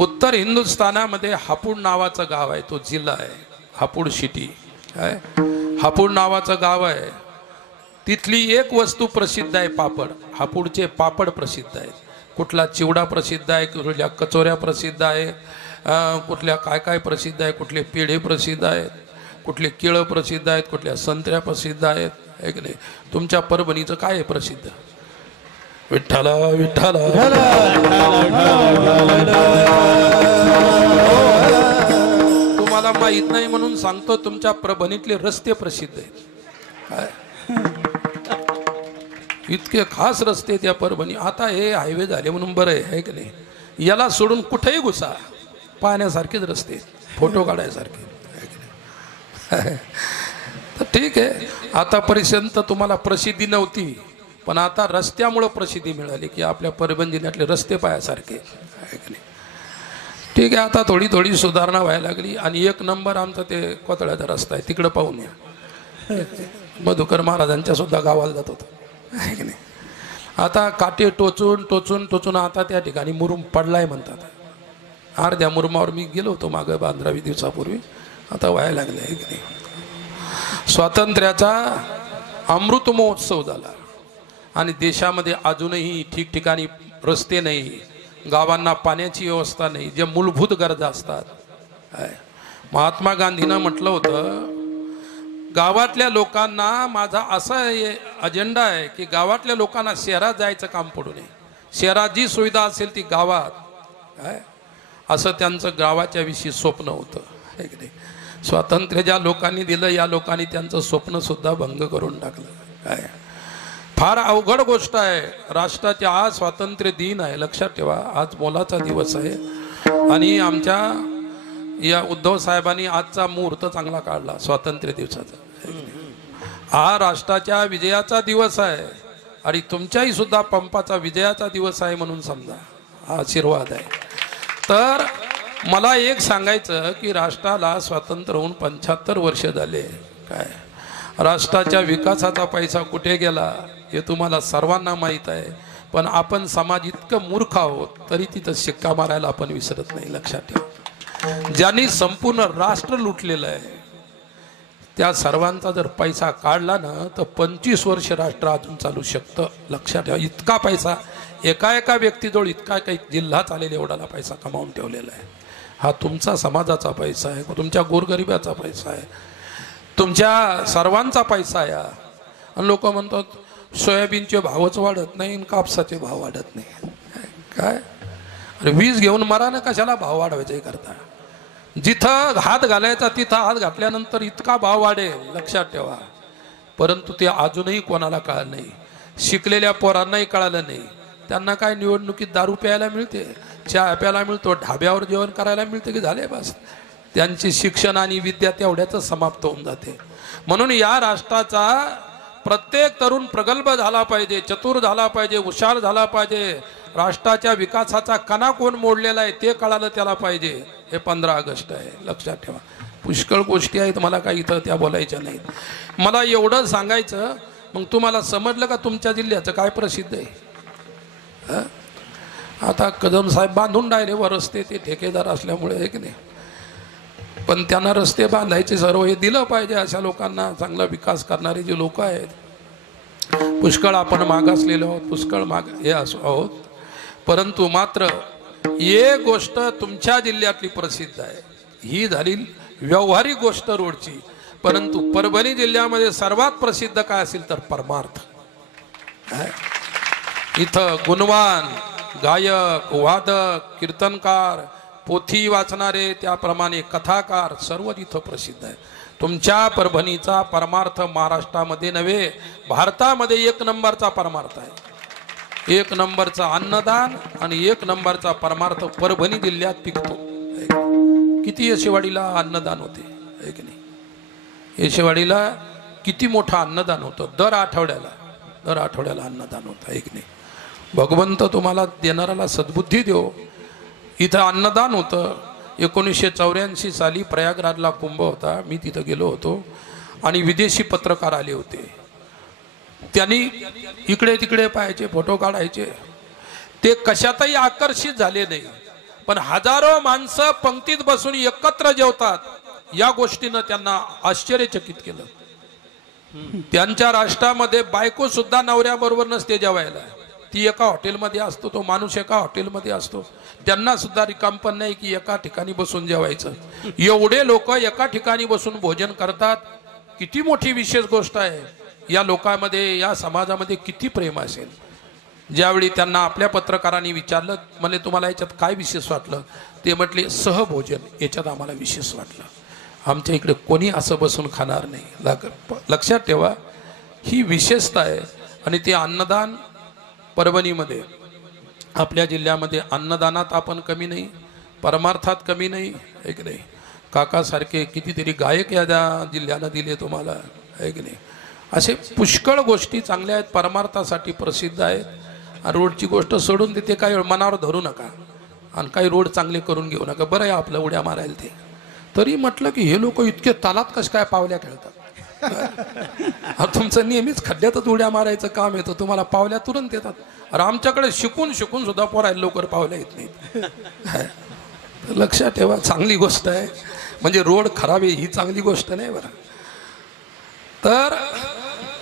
उत्तर हिंदुस्थानामध्ये हापूड नावाचं गाव आहे, तो जिल्हा आहे हापूड सिटी आहे. हापूड नावाचं गाव आहे, तिथली एक वस्तू प्रसिद्ध आहे पापड. हापूडचे पापड प्रसिद्ध आहेत. कुठला चिवडा प्रसिद्ध आहे, कुठल्या कचोऱ्या प्रसिद्ध आहे, कुठल्या काय काय प्रसिद्ध आहे, कुठले पेढे प्रसिद्ध आहेत, कुठले केळं प्रसिद्ध आहेत, कुठल्या संत्र्या प्रसिद्ध आहेत, आहे की नाही. तुमच्या परभणीचं काय आहे प्रसिद्ध? विठ्ठला विठ्ठला तुम्हाला माहित नाही म्हणून सांगतो, तुमच्या परभणीतले रस्ते प्रसिद्ध आहेत. काय इतके खास रस्ते त्या परभणी. आता हे हायवे झाले म्हणून बरं आहे की नाही. याला सोडून कुठेही घुसा, पाहण्यासारखेच रस्ते, फोटो काढायसारखे, आहे की नाही. तर ठीक आहे, आतापर्यंत तुम्हाला प्रसिद्धी नव्हती, पण आता रस्त्यामुळं प्रसिद्धी मिळाली की आपल्या परभणी जिल्ह्यातले रस्ते पायासारखे, आहे की नाही. ठीक आहे, आता थोडी थोडी सुधारणा व्हायला लागली. आणि एक नंबर आमचा ते कोतळ्याचा रस्ता आहे, तिकडं पाहून या. मधुकर महाराजांच्या सुद्धा गावाला जात होतं, आहे की नाही. आता काटे टोचून टोचून टोचून आता त्या ठिकाणी मुरुम पडलाय म्हणतात. अर्ध्या मुरुमावर मी गेलो होतो मागं 15-20 दिवसापूर्वी. आता व्हायला लागले, आहे की नाही. स्वातंत्र्याचा अमृत महोत्सव झाला आणि देशामध्ये अजूनही ठिकठिकाणी रस्ते नाही, गावांना पाण्याची व्यवस्था नाही, जे मूलभूत गरजा असतात. महात्मा गांधींना म्हटलं होतं, गावातल्या लोकांना माझा असा अजेंडा आहे की गावातल्या लोकांना शहरात जायचं काम पडू नये, शहरात जी सुविधा असेल ती गावात, असं त्यांचं गावाच्या विषयी स्वप्न होतं, आहे की नाही. स्वातंत्र्य ज्या लोकांनी दिलं, या लोकांनी त्यांचं स्वप्न सुद्धा भंग करून टाकलं. काय फार अवघड गोष्ट आहे. राष्ट्राचे आज स्वातंत्र्य दिन आहे, लक्षात ठेवा. आज मोलाचा दिवस आहे आणि आमच्या या उद्धव साहेबांनी आजचा मुहूर्त चांगला काढला स्वातंत्र्य दिवसाचा. हा राष्ट्राच्या विजयाचा दिवस आहे आणि तुमच्याही सुद्धा पंपाचा विजयाचा दिवस आहे म्हणून समजा, हा आशीर्वाद आहे. तर मला एक सांगायचं की राष्ट्राला स्वातंत्र्य होऊन 75 वर्ष झाले. काय राष्ट्राच्या विकासाचा पैसा कुठे गेला हे तुम्हाला सर्वांना माहीत आहे, पण आपण समाज इतकं मूर्ख आहोत तरी तिथं शिक्का मारायला आपण विसरत नाही. लक्षात ठेवा, ज्यांनी संपूर्ण राष्ट्र लुटलेलं आहे त्या सर्वांचा जर पैसा काढला ना तर 25 वर्ष राष्ट्र अजून चालू शकतं. लक्षात ठेवा, इतका पैसा एका व्यक्तीजवळ इतका काही जिल्हा चालेल एवढाला पैसा कमावून ठेवलेला आहे. हा तुमचा समाजाचा पैसा आहे, तुमच्या गोरगरिबाचा पैसा आहे, तुमच्या सर्वांचा पैसा आहे. आणि लोक म्हणतात सोयाबीनचे भावच वाढत नाही, कापसाचे भाव वाढत नाही. काय अरे वीज घेऊन मरा ना, कशाला भाव वाढवायचे करता. जिथं हात घालायचा तिथं हात घातल्यानंतर इतका भाव वाढेल, लक्षात ठेवा. परंतु ते अजूनही कोणाला कळलं नाही. शिकलेल्या पोरांनाही कळालं नाही. त्यांना काय निवडणुकीत दारू प्यायला मिळते, चहा प्यायला मिळतो, ढाब्यावर जेवण करायला मिळते की झाले बस. त्यांची शिक्षण आणि विद्या तेवढ्याच समाप्त होऊन जाते. म्हणून या राष्ट्राचा प्रत्येक तरुण प्रगल्भ झाला पाहिजे, चतुर झाला पाहिजे, हुशार झाला पाहिजे. राष्ट्राच्या विकासाचा कणा कोण मोडलेला आहे ते कळालं त्याला पाहिजे. हे 15 ऑगस्ट आहे, लक्षात ठेवा. पुष्कळ गोष्टी आहेत, मला काही इथं त्या बोलायच्या नाहीत. मला एवढं सांगायचं, मग तुम्हाला समजलं का तुमच्या जिल्ह्याचं काय प्रसिद्ध आहे. आता कदम साहेब बांधून डायरे वर रस्ते, ते ठेकेदार असल्यामुळे, आहे की नाही. पण त्यांना रस्ते बांधायचे सर्व हे दिलं पाहिजे अशा लोकांना. चांगला विकास करणारे जे लोक आहेत, पुष्कळ आपण मागासलेलो आहोत, पुष्कळ हे आहोत. परंतु मात्र एक गोष्ट तुमच्या जिल्ह्यातली प्रसिद्ध आहे, ही झाली व्यावहारिक गोष्ट रोडची. परंतु परभणी जिल्ह्यामध्ये सर्वात प्रसिद्ध काय असेल तर परमार्थ. इथं गुणवान, गायक, वादक, कीर्तनकार, पोथी वाचणारे, त्याप्रमाणे कथाकार सर्व इथं प्रसिद्ध आहे. तुमच्या परभणीचा परमार्थ महाराष्ट्रामध्ये नव्हे भारतामध्ये 1 नंबरचा परमार्थ आहे. 1 नंबरचा अन्नदान आणि 1 नंबरचा परमार्थ परभणी जिल्ह्यात पिकतो. किती येशेवाडीला अन्नदान होते, आहे की नाही. येशेवाडीला किती मोठं अन्नदान होतं, दर आठवड्याला अन्नदान होतं, आहे की नाही. भगवंत तुम्हाला देणाऱ्याला सद्बुद्धी देव. इथं अन्नदान होतं. 1984 साली प्रयागराजला कुंभ होता, मी तिथं गेलो होतो आणि विदेशी पत्रकार आले होते. त्यांनी इकडे तिकडे पाहायचे, फोटो काढायचे. ते कशातही आकर्षित झाले नाही, पण हजारो माणसं पंक्तीत बसून एकत्र जेवतात, या गोष्टीनं त्यांना आश्चर्यचकित केलं. त्यांच्या राष्ट्रामध्ये बायको सुद्धा नवऱ्याबरोबर नसते जेवायला, ती एका हॉटेलमध्ये असतो, तो माणूस एका हॉटेलमध्ये असतो, त्यांना सुद्धा रिकामपण नाही की एका ठिकाणी बसून जेवायचं. एवढे लोक एका ठिकाणी बसून भोजन करतात, किती मोठी विशेष गोष्ट आहे. या लोकांमध्ये, या समाजामध्ये किती प्रेम असेल. ज्यावेळी त्यांना आपल्या पत्रकारांनी विचारलं, म्हणजे तुम्हाला याच्यात काय विशेष वाटलं, ते म्हटले सहभोजन, याच्यात आम्हाला विशेष वाटलं. आमच्या इकडे कोणी असं बसून खाणार नाही. लक्षात ठेवा, ही विशेषता आहे. आणि ते अन्नदान परभणीमध्ये, आपल्या जिल्ह्यामध्ये अन्नदानात आपण कमी नाही, परमार्थात कमी नाही, एक नाही. काकासारखे कितीतरी गायक या जिल्ह्यानं दिले तुम्हाला, एक नाही. असे पुष्कळ गोष्टी चांगल्या आहेत, परमार्थासाठी प्रसिद्ध आहेत. रोडची गोष्ट सोडून देते, काही मनावर धरू नका आणि काही रोड चांगले करून घेऊ नका. बरं आहे आपलं उड्या मारायला ते. तरी म्हटलं की हे लोक इतके तालात कसं काय पावल्या खेळतात. तुमचं नेहमीच खड्ड्यातच उड्या मारायचं काम येतं, तुम्हाला पावल्या तुरंत येतात. अरे आमच्याकडे शिकून शिकून सुद्धा पोरायला लवकर पावल्या येत नाहीत. लक्षात ठेवा, चांगली गोष्ट आहे. म्हणजे रोड खराब आहे ही चांगली गोष्ट नाही बरं. तर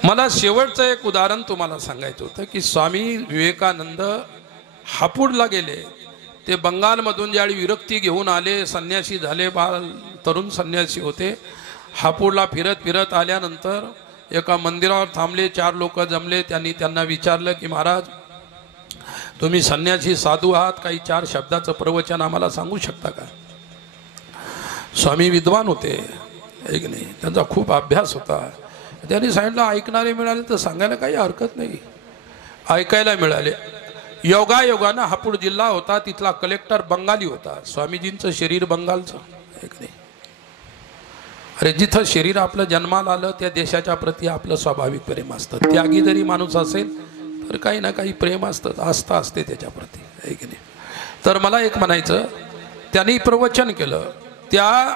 मला शेवटचं एक उदाहरण तुम्हाला सांगायचं होतं की स्वामी विवेकानंद हापूडला गेले. ते बंगालमधून ज्यावेळी विरक्ती घेऊन आले, संन्यासी झाले, तरुण संन्यासी होते. हापूडला फिरत फिरत आल्यानंतर एका मंदिरावर थांबले, 4 लोक जमले. त्यांना विचारलं की महाराज, तुम्ही संन्यासी साधू आहात, काही 4 शब्दाचं प्रवचन आम्हाला सांगू शकता का. स्वामी विद्वान होते, एक नाही, त्यांचा खूप अभ्यास होता. त्यांनी सांगितलं ऐकणारे मिळाले तर सांगायला काही हरकत नाही. ऐकायला मिळाले. योगायोगानं हापूड जिल्हा होता, तिथला कलेक्टर बंगाली होता. स्वामीजींचं शरीर बंगालचं, एक नाही. अरे जिथं शरीर आपलं जन्माला आलं त्या देशाच्या प्रती आपलं स्वाभाविक प्रेम असतं. त्यागी जरी माणूस असेल तर काही ना काही प्रेम असतं, आस्था असते त्याच्याप्रती, आहे की नाही. तर मला एक म्हणायचं, त्यांनी प्रवचन केलं. त्या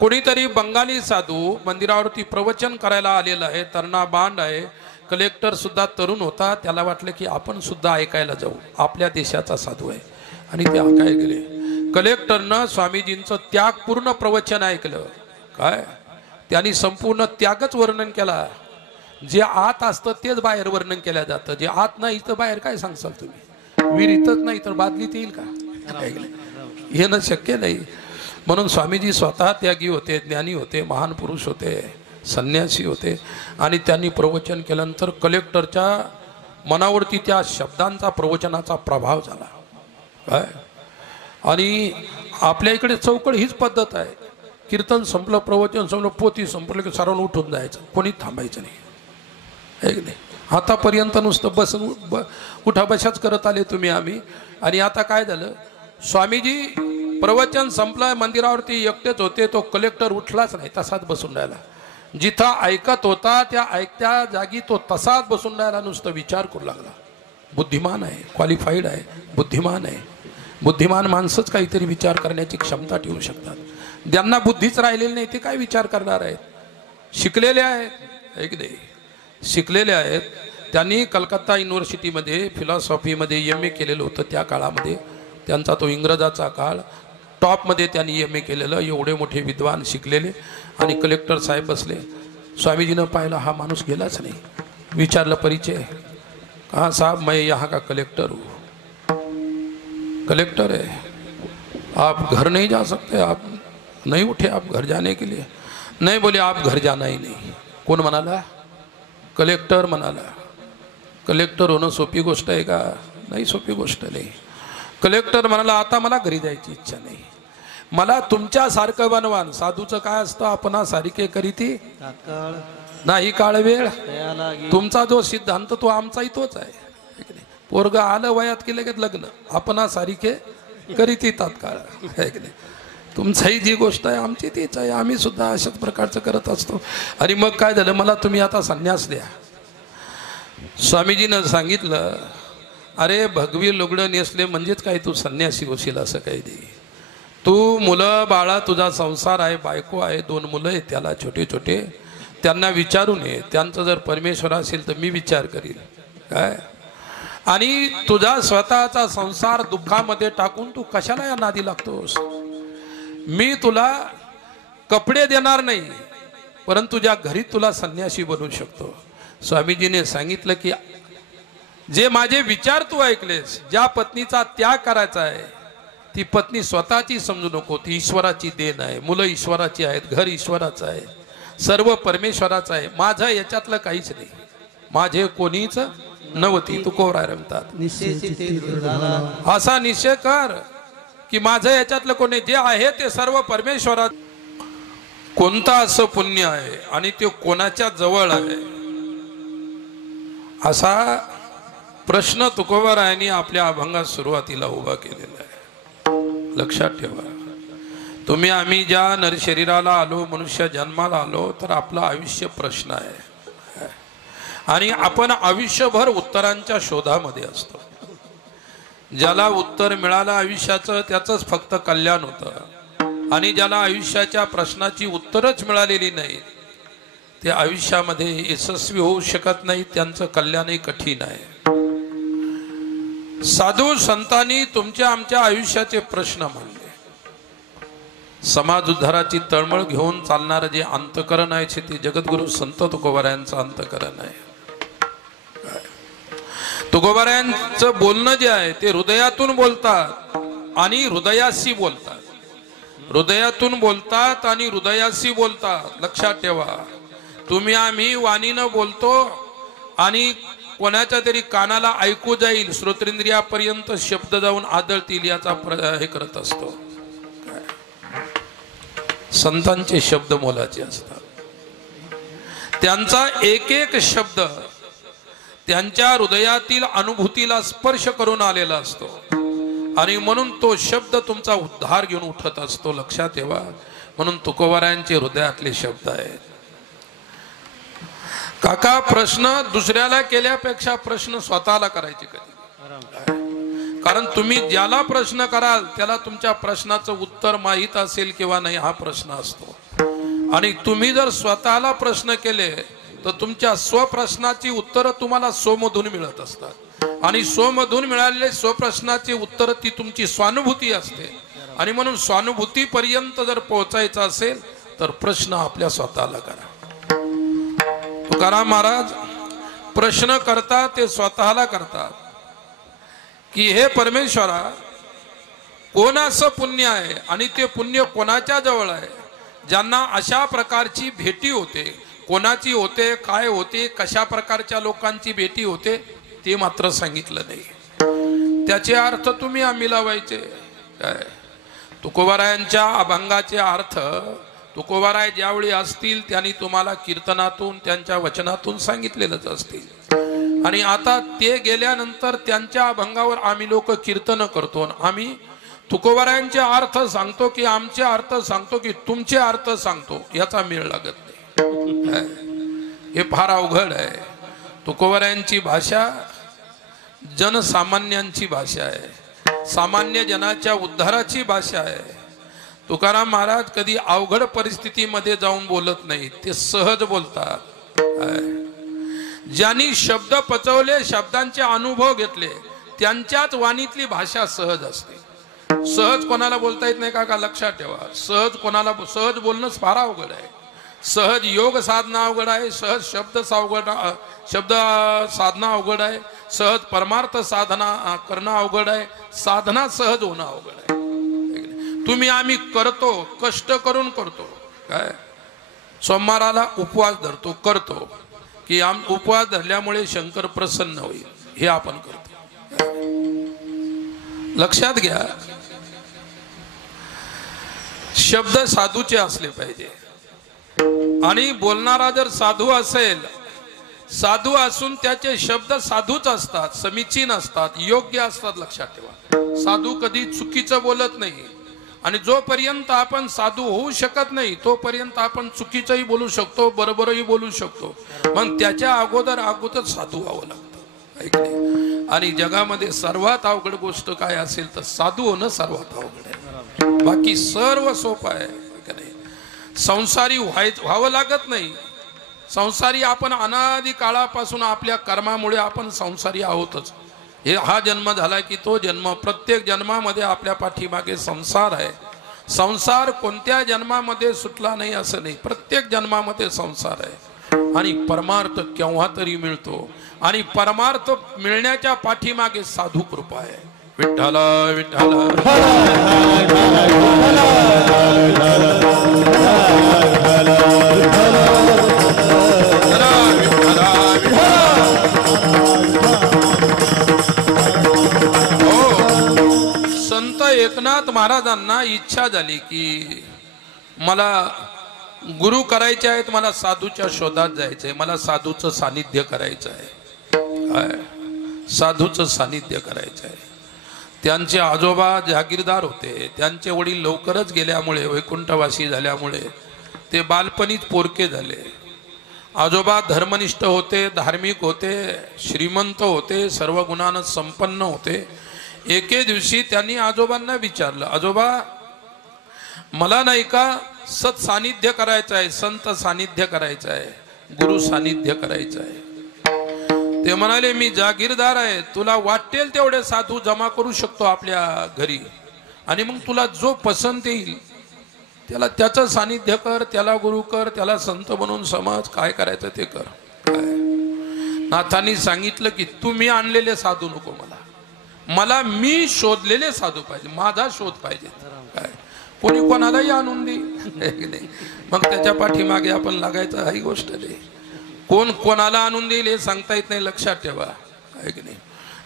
कोणीतरी बंगाली साधू मंदिरावरती प्रवचन करायला आलेला आहे, तरणा बांड आहे. कलेक्टर सुद्धा तरुण होता. त्याला वाटलं की आपण सुद्धा ऐकायला जाऊ, आपल्या देशाचा साधू आहे. आणि ते ऐकायला गेले. कलेक्टरनं स्वामीजींचं त्यागपूर्ण प्रवचन ऐकलं. काय त्यांनी संपूर्ण त्यागच वर्णन केला. जे आत असतं तेच बाहेर वर्णन केलं जातं. जे आत नाही तर बाहेर काय सांगसाल तुम्ही. विहिरीतच नाही तर बादलीत येईल का. हे न शक्य नाही. म्हणून स्वामीजी स्वतः त्यागी होते, ज्ञानी होते, महान पुरुष होते, संन्यासी होते. आणि त्यांनी प्रवचन केल्यानंतर कलेक्टरच्या मनावरती त्या शब्दांचा, प्रवचनाचा प्रभाव झाला. काय आणि आपल्या इकडे चौकड हीच पद्धत आहे. कीर्तन संपलं, प्रवचन संपलं, पोथी संपलं की सर्वांना उठून जायचं, कोणीच थांबायचं नाही, आहे की नाही. आतापर्यंत नुसतं उठा बशाच करत आले तुम्ही, आम्ही. आणि आता काय झालं, स्वामीजी प्रवचन संपलं, मंदिरावरती एकटेच होते. तो कलेक्टर उठलाच नाही, तसाच बसून राहिला. जिथं ऐकत होता त्या ऐकत्या जागी तो तसाच बसून राहिला, नुसतं विचार करू लागला. बुद्धिमान आहे, क्वालिफाईड आहे, बुद्धिमान आहे. बुद्धिमान माणसंच काहीतरी विचार करण्याची क्षमता ठेवू शकतात. ज्यांना बुद्धीच राहिलेली नाही ते काय विचार करणार आहेत. शिकलेले आहेत, एक नाही, शिकलेले आहेत. त्यांनी कलकत्ता युनिव्हर्सिटीमध्ये फिलॉसॉफीमध्ये MA केलेलं होतं. त्या काळामध्ये त्यांचा तो इंग्रजाचा काळ, टॉपमध्ये त्यांनी MA केलेलं. एवढे मोठे विद्वान शिकलेले. आणि कलेक्टर साहेब बसले. स्वामीजीनं पाहिलं हा माणूस गेलाच नाही. विचारलं परिचय. हाँ साहब मैं यहाँ का कलेक्टर हूँ. कलेक्टर है, आप घर नहीं जा सकते, आप नहीं उठे आप घर जाने के लिए. नहीं बोले आप घर जाना ही नहीं. कोण म्हणाला. कलेक्टर म्हणाला. कलेक्टर होणं सोपी गोष्ट आहे का. नाही सोपी गोष्ट नाही. कलेक्टर म्हणाला आता मला घरी जायची इच्छा नाही, मला तुमच्यासारखं बनवान. साधूचं काय असतं, आपणा सारखे करीती नाही काळ वेळ. तुमचा जो सिद्धांत तो आमचाही तोच आहे. पोरग आलं वयात केलं की लग्न, आपणा सारखे करीती तात्काळ, आहे की नाही. तुमचाही जी गोष्ट आहे आमची तीच आहे. आम्ही सुद्धा अशाच प्रकारचं करत असतो. आणि मग काय झालं, मला तुम्ही आता संन्यास द्या. स्वामीजीनं सांगितलं अरे भगवी लुगडं नेसले म्हणजेच काय तू संन्यासी होशील असं काही नाही. तू मुलं बाळा, तुझा संसार आहे, बायको आहे, 2 मुलं आहेत त्याला छोटे छोटे, त्यांना विचारून ये. त्यांचं जर परमेश्वर असेल तर मी विचार करील. काय आणि तुझा स्वतःचा संसार दुःखामध्ये टाकून तू कशाला या नादी लागतोस? मी तुला कपडे देणार नाही, परंतु तुझ्या घरी तुला संन्यासी बनवू शकतो. स्वामीजीने सांगितलं की जे माझे विचार तू ऐकलेस, ज्या पत्नीचा त्याग करायचा आहे ती पत्नी स्वतःची समजू नको, ती ईश्वराची देण आहे. मुलं ईश्वराची आहेत, घर ईश्वराचं आहे, सर्व परमेश्वराचं आहे. माझं याच्यातलं काहीच नाही, माझे कोणीच नवती तुकोबराय म्हणतात. असा निश्चय कर की माझं याच्यातलं कोणी जे आहे ते सर्व परमेश्वरात. कोणता असं पुण्य आहे आणि ते कोणाच्या जवळ आहे असा प्रश्न तुकोबरायांनी आपल्या अभंगात सुरुवातीला उभा केलेला आहे. लक्षात ठेवा, तुम्ही आम्ही ज्या नरशरीराला आलो, मनुष्य जन्माला आलो, तर आपलं आयुष्य प्रश्न आहे आणि आपण आयुष्यभर उत्तरांच्या शोधामध्ये असतो. ज्याला उत्तर मिळालं आयुष्याचं त्याचंच फक्त कल्याण होतं आणि ज्याला आयुष्याच्या प्रश्नाची उत्तरच मिळालेली नाही ते आयुष्यामध्ये यशस्वी होऊ शकत नाही, त्यांचं कल्याणही कठीण आहे. साधू संतांनी तुमच्या आमच्या आयुष्याचे प्रश्न मांडले. समाज उद्धाराची तळमळ घेऊन चालणारं जे अंतकरण आहे ते जगद्गुरु संत तुकोबरायांचं अंतकरण आहे. तुकोबरायांचं बोलणं जे आहे ते हृदयातून बोलतात आणि हृदयाशी बोलतात. हृदयातून बोलतात आणि हृदयाशी बोलतात. लक्षात ठेवा, तुम्ही आम्ही वाणीनं बोलतो आणि कोणाच्या तरी कानाला ऐकू जाईल, श्रोत्रेंद्रियापर्यंत शब्द जाऊन आदळतील याचा हे करत असतो. संतांचे शब्द मोलाचे असतात. त्यांचा एक एक शब्द त्यांच्या हृदयातील अनुभूतीला स्पर्श करून आलेला असतो आणि म्हणून तो शब्द तुमचा उद्धार घेऊन उठत असतो. लक्षात ठेवा, म्हणून तुकोबरायांचे हृदयातले शब्द आहेत. काका, प्रश्न दुसऱ्याला केल्यापेक्षा प्रश्न स्वतःला करायचे कधी. कारण तुम्ही ज्याला प्रश्न कराल त्याला तुमच्या प्रश्नाचं उत्तर माहीत असेल किंवा नाही हा प्रश्न असतो. आणि तुम्ही जर स्वतःला प्रश्न केले तर तुमच्या स्वप्रश्नाची उत्तरं तुम्हाला स्वमधून मिळत असतात आणि स्वमधून मिळालेले स्वप्रश्नाची उत्तर ती तुमची स्वानुभूती असते. आणि म्हणून स्वानुभूतीपर्यंत जर पोहोचायचं असेल तर प्रश्न आपल्या स्वतःला करा. तुकाराम महाराज प्रश्न करतात ते स्वतःला करतात की हे परमेश्वरा, कोणाचं पुण्य आहे आणि ते पुण्य कोणाच्या जवळ आहे. ज्यांना अशा प्रकारची भेटी होते, कोणाची होते, काय होते, कशा प्रकारच्या लोकांची भेटी होते ते मात्र सांगितलं नाही. त्याचे अर्थ तुम्ही आम्ही लावायचे काय? तुकोबरायांच्या अभंगाचे अर्थ तुकोबराय ज्यावेळी असतील त्यांनी तुम्हाला कीर्तनातून त्यांच्या वचनातून सांगितलेलंच असतील. आणि आता ते गेल्यानंतर त्यांच्या अभंगावर आम्ही लोक कीर्तन करतो. आम्ही तुकोबरायांचे अर्थ सांगतो की आमचे अर्थ सांगतो की तुमचे अर्थ सांगतो, याचा मेळ लागत नाही. हे फार अवघड आहे. तुकोबरायांची भाषा जनसामान्यांची भाषा आहे, सामान्य जनाच्या उद्धाराची भाषा आहे. तुकाराम महाराज कधी अवघड परिस्थितीमध्ये जाऊन बोलत नाही, ते सहज बोलतात. ज्यांनी शब्द पचवले, शब्दांचे अनुभव घेतले, त्यांच्याच वाणीतली भाषा सहज असते. सहज कोणाला बोलता येत नाही का? लक्षात ठेवा, सहज कोणाला सहज बोलणंच फार अवघड आहे. सहज योग साधना अवघड आहे, सहज शब्द साधना अवघड आहे, सहज परमार्थ साधना करणं अवघड आहे, साधना सहज होणं अवघड आहे. तुम्ही आम्ही करतो, कष्ट करून करतो. काय सोमवाराला उपवास धरतो, करतो की उपवास धरल्यामुळे शंकर प्रसन्न होईल, हे आपण करतो. लक्षात घ्या, शब्द साधूचे असले पाहिजे आणि बोलणारा जर साधू असेल, साधू असून त्याचे शब्द साधूच असतात, समीचीन असतात, योग्य असतात. लक्षात ठेवा, साधू कधी चुकीचं बोलत नाही आणि जोपर्यंत आपण साधू होऊ शकत नाही तोपर्यंत आपण चुकीचंही बोलू शकतो, बरोबरही बोलू शकतो. मग त्याच्या अगोदर साधू व्हावं लागतं. आणि जगामध्ये सर्वात अवघड गोष्ट काय असेल तर साधू होणं सर्वात अवघड आहे. बाकी सर्व सोपं आहे. संसारी व्हावं लागत नाही. संसारी आपण अनादी काळापासून आपल्या कर्मामुळे आपण संसारी आहोतच. हा जन्म झाला की तो जन्म, प्रत्येक जन्मामध्ये आपल्या पाठीमागे संसार आहे. संसार कोणत्या जन्मामध्ये सुटला नाही असं नाही, प्रत्येक जन्मामध्ये संसार आहे. आणि परमार्थ केव्हा तरी मिळतो, आणि परमार्थ मिळण्याच्या पाठीमागे साधू कृपा आहे. विठ्ठल विठ्ठल संत एकनाथ महाराजांना इच्छा झाली की मला गुरु करायचे आहेत, मला साधूच्या शोधात जायचंय, मला साधूचं सानिध्य करायचं आहे, साधूचं सानिध्य करायचं आहे. त्यांचे आजोबा जागीरदार होते, त्यांचे वडील लवकरच गेल्यामुळे, वैकुंठवासी झाल्यामुळे ते बालपणीच पोरके झाले. आजोबा धर्मनिष्ठ होते, धार्मिक होते, श्रीमंत होते, सर्व गुणांनी संपन्न होते. एके दिवशी त्यांनी आजोबांना विचारलं, आजोबा मला नाही का सत सानिध्य करायचं आहे, संत सानिध्य करायचं आहे, गुरु सानिध्य करायचं आहे. ते म्हणाले मी जागीरदार आहे, तुला वाटेल तेवढे साधू जमा करू शकतो आपल्या घरी, आणि मग तुला जो पसंत येईल त्याला त्याचं सानिध्य कर, त्याला गुरु कर, त्याला संत बनवून समज, काय करायचं ते कर. नाथांनी सांगितलं की तुम्ही आणलेले साधू नको, मला मी शोधलेले साधू पाहिजे, माझा शोध पाहिजे. काय कोणी कोणालाही आणून दे नाही, मग त्याच्या पाठीमागे आपण लागायचं, ही गोष्ट नाही. कोण कोणाला आणून देईल हे सांगता येत नाही, लक्षात ठेवा, आहे की नाही.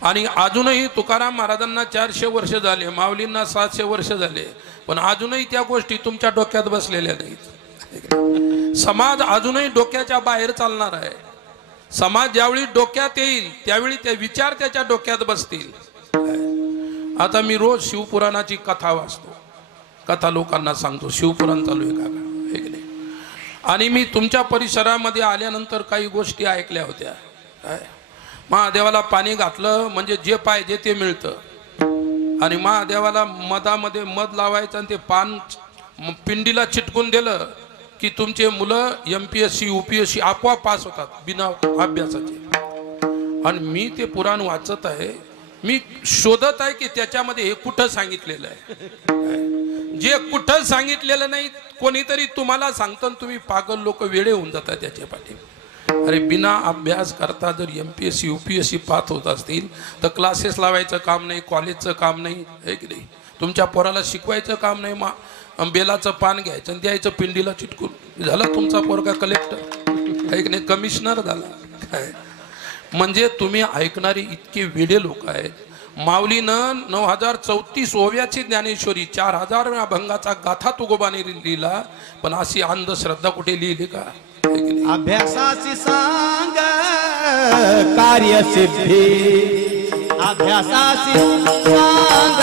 आणि अजूनही तुकाराम महाराजांना 400 वर्ष झाले, माऊलींना 700 वर्ष झाले, पण अजूनही त्या गोष्टी तुमच्या डोक्यात बसलेल्या नाहीत. समाज अजूनही डोक्याच्या बाहेर चालणार आहे. समाज ज्यावेळी डोक्यात येईल त्यावेळी ते विचार त्याच्या डोक्यात बसतील. आता मी रोज शिवपुराणाची कथा वाचतो, कथा लोकांना सांगतो, शिवपुराण चालू आहे का, हे की नाही. आणि मी तुमच्या परिसरामध्ये आल्यानंतर काही गोष्टी ऐकल्या होत्या. काय महादेवाला पाणी घातलं म्हणजे जे पाहिजे ते मिळतं, आणि महादेवाला मधामध्ये मध लावायचं आणि ते पान पिंडीला चिटकून दिलं की तुमचे मुलं MPSC UPSC आपोआप पास होतात बिना अभ्यासाचे. आणि मी ते पुराण वाचत आहे, मी शोधत आहे की त्याच्यामध्ये हे कुठं सांगितलेलं आहे. जे कुठं सांगितलेलं नाही कोणीतरी तुम्हाला सांगतं, तुम्ही पागल लोक वेडे होऊन जातात त्याच्या पाठी. अरे बिना अभ्यास करता जर MPSC UPSC पास होत असतील तर क्लासेस लावायचं काम नाही, कॉलेजचं काम नाही, आहे की नाही. तुमच्या पोराला शिकवायचं काम नाही, बेलाचं पान घ्यायचं आणि द्यायचं पिंडीला चिटकून, झाला तुमचा पोरगा कलेक्टर, आहे की नाही, कमिशनर झाला. काय म्हणजे तुम्ही ऐकणारे इतके वेडे लोक आहेत. माऊलीनं 9034 ओव्याची ज्ञानेश्वरी 4000 अभंगाचा गाथा तुकोबाने लिहिला, पण अशी अंधश्रद्धा कुठे लिहिली का. अभ्यासाची सांग कार्यसिद्धी, अभ्यासाची सांग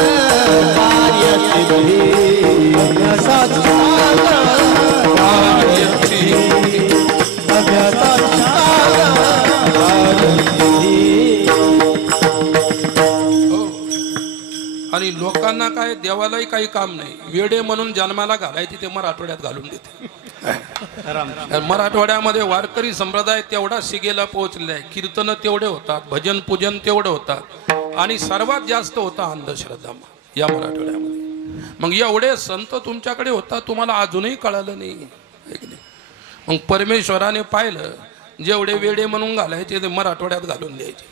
कार्यसिद्धी, अभ्यासाची सांग कार्यसिद्धी, अभ्यासाची सांग कार्यसिद्धी. आणि लोकांना काय देवालाही काही काम नाही, वेडे म्हणून जन्माला घालायची ते मराठवाड्यात घालून देते. मराठवाड्यामध्ये वारकरी संप्रदाय तेवढा शिगेला पोहोचलेला आहे, कीर्तन तेवढे होतात, भजन पूजन तेवढे होतात, आणि सर्वात जास्त होता अंधश्रद्धा या मराठवाड्यामध्ये. मग एवढे संत तुमच्याकडे होता, तुम्हाला अजूनही कळालं नाही. मग परमेश्वराने पाहिलं, जेवढे वेडे म्हणून घालायचे ते मराठवाड्यात घालून द्यायचे.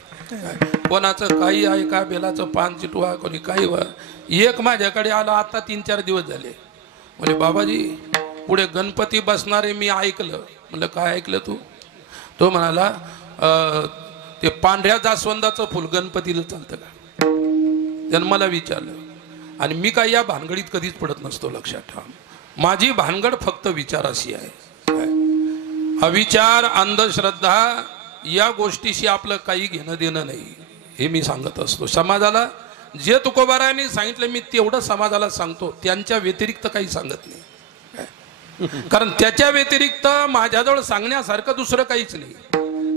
कोणाचं काही आहे का, बेलाचं पान चिटवा, कोणी काही व्हा. एक माझ्याकडे आला आता 3-4 दिवस झाले, म्हणजे बाबाजी पुढे गणपती बसणारे मी ऐकलं. म्हणलं काय ऐकलं तू. तो म्हणाला ते पांढऱ्या जास्वंदाचं फुल गणपतीला चालतं का. त्यानं मला विचारलं, आणि मी काय या भानगडीत कधीच पडत नसतो, लक्षात ठेवा. माझी भानगड फक्त विचाराशी आहे. अविचार अंधश्रद्धा या गोष्टीशी आपलं काही घेणं देणं नाही, हे मी सांगत असतो. समाजाला जे तुकोबारायांनी सांगितलं मी तेवढं समाजाला सांगतो, त्यांच्या व्यतिरिक्त काही सांगत नाही. कारण त्याच्या व्यतिरिक्त माझ्याजवळ सांगण्यासारखं दुसरं काहीच नाही.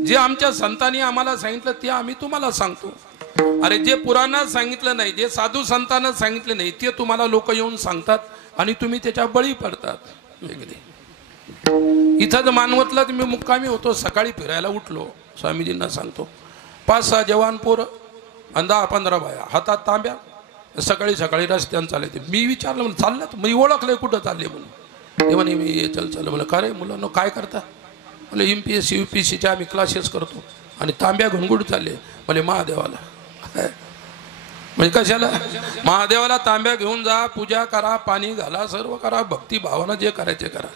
जे आमच्या संतांनी आम्हाला सांगितलं ते आम्ही तुम्हाला सांगतो. अरे जे पुराणात सांगितलं नाही, जे साधू संतांना सांगितले नाही, ते तुम्हाला लोक येऊन सांगतात आणि तुम्ही त्याच्या बळी पडतात. इथं मानवतला मी मुक्कामी होतो, सकाळी फिरायला उठलो, स्वामीजींना सांगतो 5-6 जवान पोरं आणि 10-15 बाया हातात तांब्या, सकाळी सकाळी रस्त्यानं चालले. मी विचारलं म्हणून चालल्यात, मी ओळखलंय कुठं चालले म्हणून. ते म्हणे मी चल म्हणलं का रे मुलांना काय करता? म्हणजे MPSC UPSCचे आम्ही क्लासेस करतो आणि तांब्या घुंगूड चालले. म्हणजे महादेवाला, म्हणजे कशाला? महादेवाला तांब्या घेऊन जा, पूजा करा, पाणी घाला, सर्व करा, भक्ती भावना जे करायचे करा.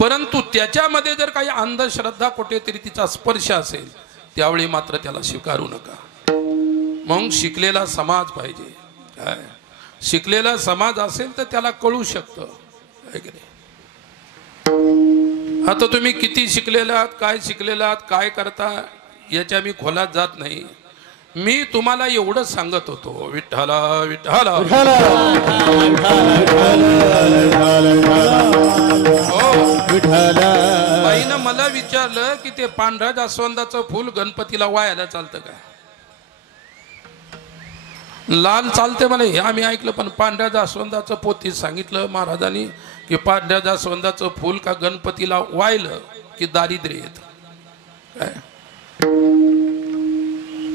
परंतु त्याच्यामध्ये जर काही अंधश्रद्धा कुठेतरी तिचा स्पर्श असेल त्यावेळी मात्र त्याला स्वीकारू नका. मग शिकलेला समाज पाहिजे. काय शिकलेला समाज असेल तर त्याला कळू शकतं, आहे की नाही? आता तुम्ही किती शिकलेले आहात, काय शिकलेले आहात, काय करता, याच्या मी खोलात जात नाही. मी तुम्हाला एवढंच सांगत होतो, विठ्ठला विठ्ठला. हो, बाईनं मला विचारलं की ते पांढऱ्या जास्वंदाचं फूल गणपतीला वायाला चालतं का? लाल चालते मला, हे आम्ही ऐकलं, पण पांढऱ्या जास्वंदाचं पोथी सांगितलं महाराजांनी की पांढऱ्या जास्वंदाचं फूल का गणपतीला वाहिलं की दारिद्र्य येत. काय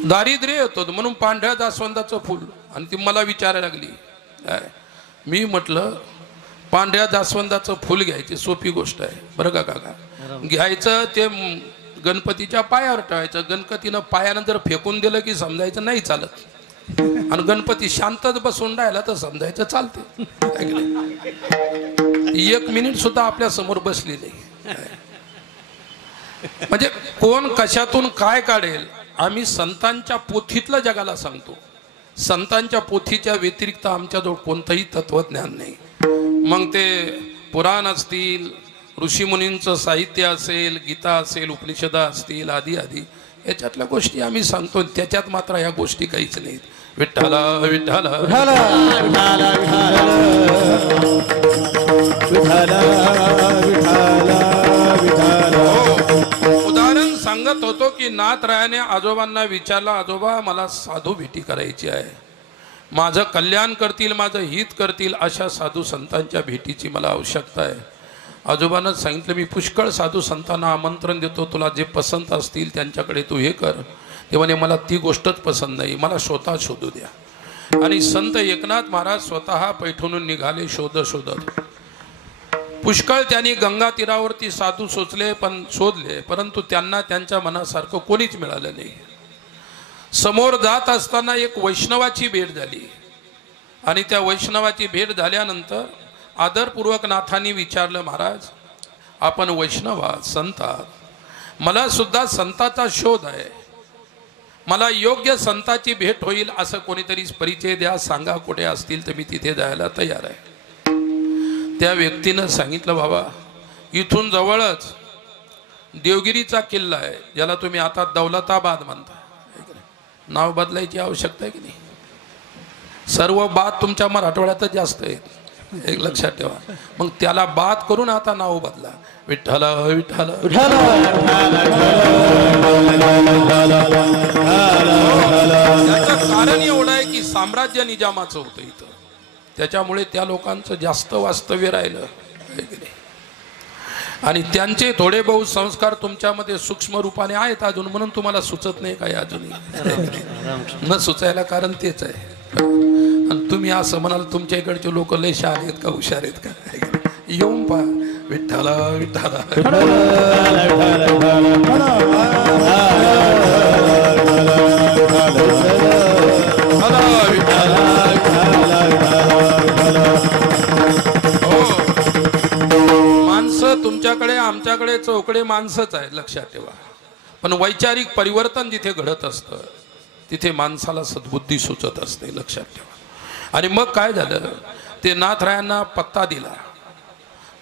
दारिद्र्य येतो म्हणून पांढऱ्या जास्वंदाचं फूल. आणि ती मला विचारायला लागली. काय मी म्हटलं पांढऱ्या जास्वंदाचं फूल घ्यायची सोपी गोष्ट आहे बरं का काका. घ्यायचं ते गणपतीच्या पायावर ठेवायचं. गणपतीनं पायानं जर फेकून दिलं की समजायचं नाही चालत, आणि गणपती शांतच बसून राहिला तर समजायचं चालते. 1 मिनिट सुद्धा आपल्या समोर बसली नाही. म्हणजे कोण कशातून काय काढेल, आम्ही संतांच्या पोथीतलं जगाला सांगतो. संतांच्या पोथीच्या व्यतिरिक्त आमच्याजवळ कोणतंही तत्वज्ञान नाही. मग ते पुराण असतील, ऋषीमुनींचं साहित्य असेल, गीता असेल, उपनिषदा असतील, आदी आदी याच्यातल्या गोष्टी आम्ही सांगतो. त्याच्यात मात्र ह्या गोष्टी काहीच नाहीत. विठ्ठला विठ्ठला उदाहरण सांगत होतो की नाथरायाने आजोबांना विचारलं, आजोबा मला साधू भेटी करायची आहे, माझं कल्याण करतील, माझं हित करतील अशा साधू संतांच्या भेटीची मला आवश्यकता आहे. आजोबांना सांगितलं मी पुष्कळ साधू संतांना आमंत्रण देतो, तुला जे पसंत असतील त्यांच्याकडे तू हे कर. ते म्हणे मला ती गोष्टच पसंत नाही, मला स्वतः शोधू द्या. आणि संत एकनाथ महाराज स्वतः पैठणून निघाले शोधत. पुष्कळ त्यांनी गंगा तीरावरती साधू शोधले, परंतु त्यांना त्यांच्या मनासारखं कोणीच मिळालं नाही. समोर जात असताना एक वैष्णवाची भेट झाली. आणि त्या वैष्णवाची भेट झाल्यानंतर आदरपूर्वक नाथांनी विचारलं, महाराज आपण वैष्णव आहात, संत आहात, मला सुद्धा संताचा शोध आहे, मला योग्य संताची भेट होईल असं कोणीतरी परिचय द्या, सांगा कुठे असतील तर मी तिथे जायला तयार आहे. त्या व्यक्तीनं सांगितलं, बाबा इथून जवळच देवगिरीचा किल्ला आहे, ज्याला तुम्ही आता दौलताबाद म्हणता. नाव बदलायची आवश्यकता आहे की नाही? सर्व बाद तुमच्या मराठवाड्यातच जास्त आहेत, एक लक्षात ठेवा. मग त्याला बाद करून आता नाव बदला, विठ्ठला विठ्ठला. त्याचं कारण एवढं आहे की साम्राज्य निजामाचं होतं इथं, त्याच्यामुळे त्या लोकांचं जास्त वास्तव्य राहिलं. आणि त्यांचे थोडे बहुत संस्कार तुमच्यामध्ये सूक्ष्म रूपाने आहेत अजून, म्हणून तुम्हाला सुचत नाही काय अजूनही. न सुचायला कारण तेच आहे. आणि तुम्ही असं म्हणाल तुमच्या इकडचे लोक लय शहाणे आहेत का, हुशार आहेत का? येऊन पहा, विठ्ठला विठ्ठला. माणसं तुमच्याकडे आमच्याकडे चौकडे माणसंच आहे, लक्षात ठेवा. पण वैचारिक परिवर्तन जिथे घडत असतं तिथे माणसाला सद्बुद्धी सुचत असते, लक्षात ठेवा. आणि मग काय झालं, ते नाथरायांना पत्ता दिला.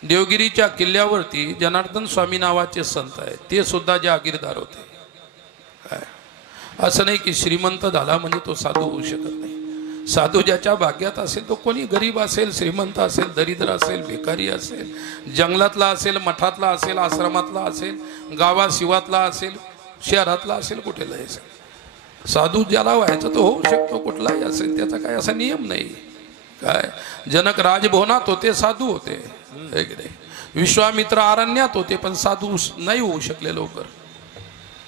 देवगिरीच्या किल्ल्यावरती जनार्दन स्वामी नावाचे संत आहेत, ते सुद्धा जागीरदार होते. काय असं नाही की श्रीमंत झाला म्हणजे तो साधू होऊ शकत नाही. साधू ज्याच्या भाग्यात असेल तो कोणी गरीब असेल, श्रीमंत असेल, दरिद्र असेल, भिकारी असेल, जंगलातला असेल, मठातला असेल, आश्रमातला असेल, गावाशिवातला असेल, शहरातला असेल, कुठेलाही असेल, साधू ज्याला व्हायचं तो होऊ शकतो, कुठलाही असेल, त्याचा काय असा नियम नाही. काय जनक राजभवनात होते, साधू होते. विश्वामित्र अरण्यात होते, पण साधू नाही होऊ शकले लवकर,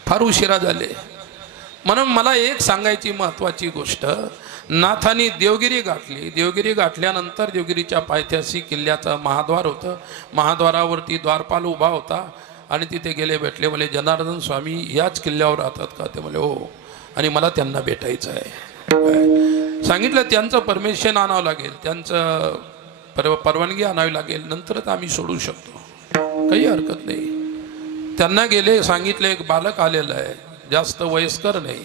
फार उशिरा झाले. म्हणून मला एक सांगायची महत्वाची गोष्ट, नाथांनी देवगिरी गाठली. देवगिरी गाठल्यानंतर देवगिरीच्या पायथ्याशी किल्ल्याचं महाद्वार होतं. महाद्वारावरती द्वारपाल उभा होता आणि तिथे गेले, भेटले. म्हणे जनार्दन स्वामी याच किल्ल्यावर राहतात का? ते म्हणे हो. आणि मला त्यांना भेटायचं आहे. सांगितलं त्यांचं परमिशन आणावं लागेल, त्यांचं परवानगी आणावी लागेल, नंतरच आम्ही सोडू शकतो, काही हरकत नाही. त्यांना गेले, सांगितलं एक बालक आलेलं आहे, जास्त वयस्कर नाही,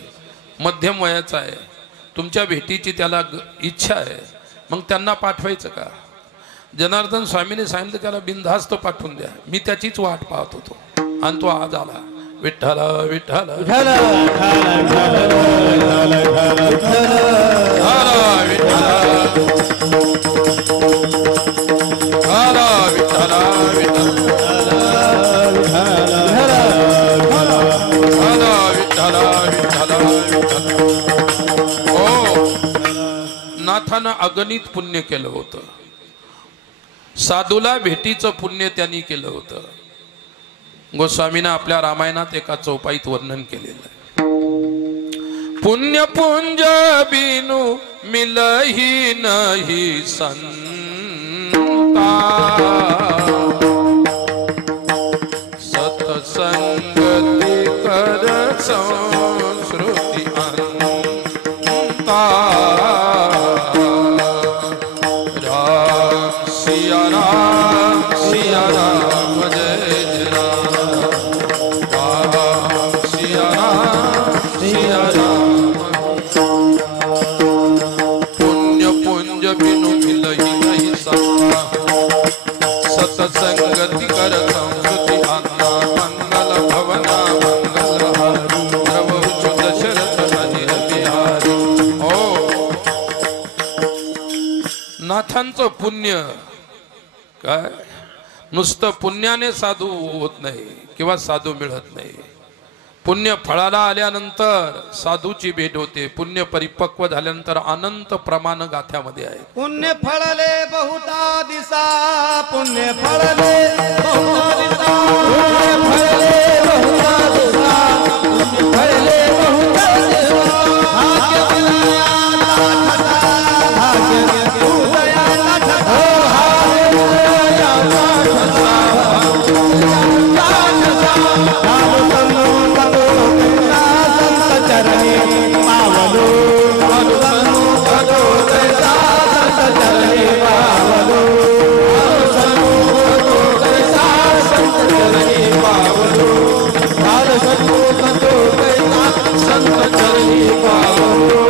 मध्यम वयाचा आहे, तुमच्या भेटीची त्याला इच्छा आहे, मग त्यांना पाठवायचं का? जनार्दन स्वामीने सांगितलं त्याला बिनधास्त पाठवून द्या, मी त्याचीच वाट पाहत होतो. आणि तो आज आला. विठ्ठल विठ्ठल विठ्ठल नाथानं अगणित पुण्य केलं होतं. साधूला भेटीचं पुण्य त्यांनी केलं होतं. गोस्वामीनं आपल्या रामायणात एका चौपाईत वर्णन केलेलं आहे. पुण्य पुंज बिनु मिलही नाही संता, सतसंगती कर संस्कृती अंता. राम सिया राम सिया राम जय जय राम. राम सिया राम. पुण्य पुंज बिनु मिलही नहीं संता, सतसंगति कर संस्कृति अन्ना. मंगल भवना मंगल हारी, प्रभु दशरथ अजिर बिहारी. हो, नाथांचं पुण्य काय, नुसतं पुण्याने साधू होत नाही किंवा साधू मिळत नाही. पुण्य फळाला आल्यानंतर साधूची भेट होते. पुण्य परिपक्व झाल्यानंतर अनंत प्रमाण गाथ्यामध्ये आहे. पुण्य फळले बहुता दिसा, पुण्य फळले बहुता दिसा, पुण्य फळले बहुता दिसा, पुण्य फळले बहुता दिसा. भाग्य विनाया लाठता, भाग्य उदया लाठता, हालेलुया लाठता, चरणी पावलो, अनुसनु भगो तैसा संत चरणी पावलो, अनुसनु भगो तैसा संत चरणी पावलो, अनुसनु भगो तैसा संत चरणी पावलो.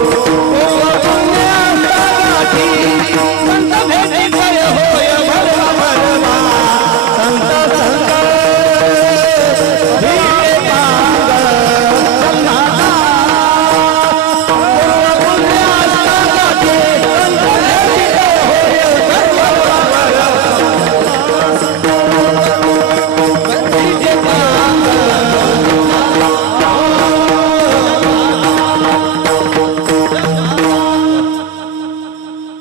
पुण्याची संत भेटी कर होय भरवा भरवा, संत संत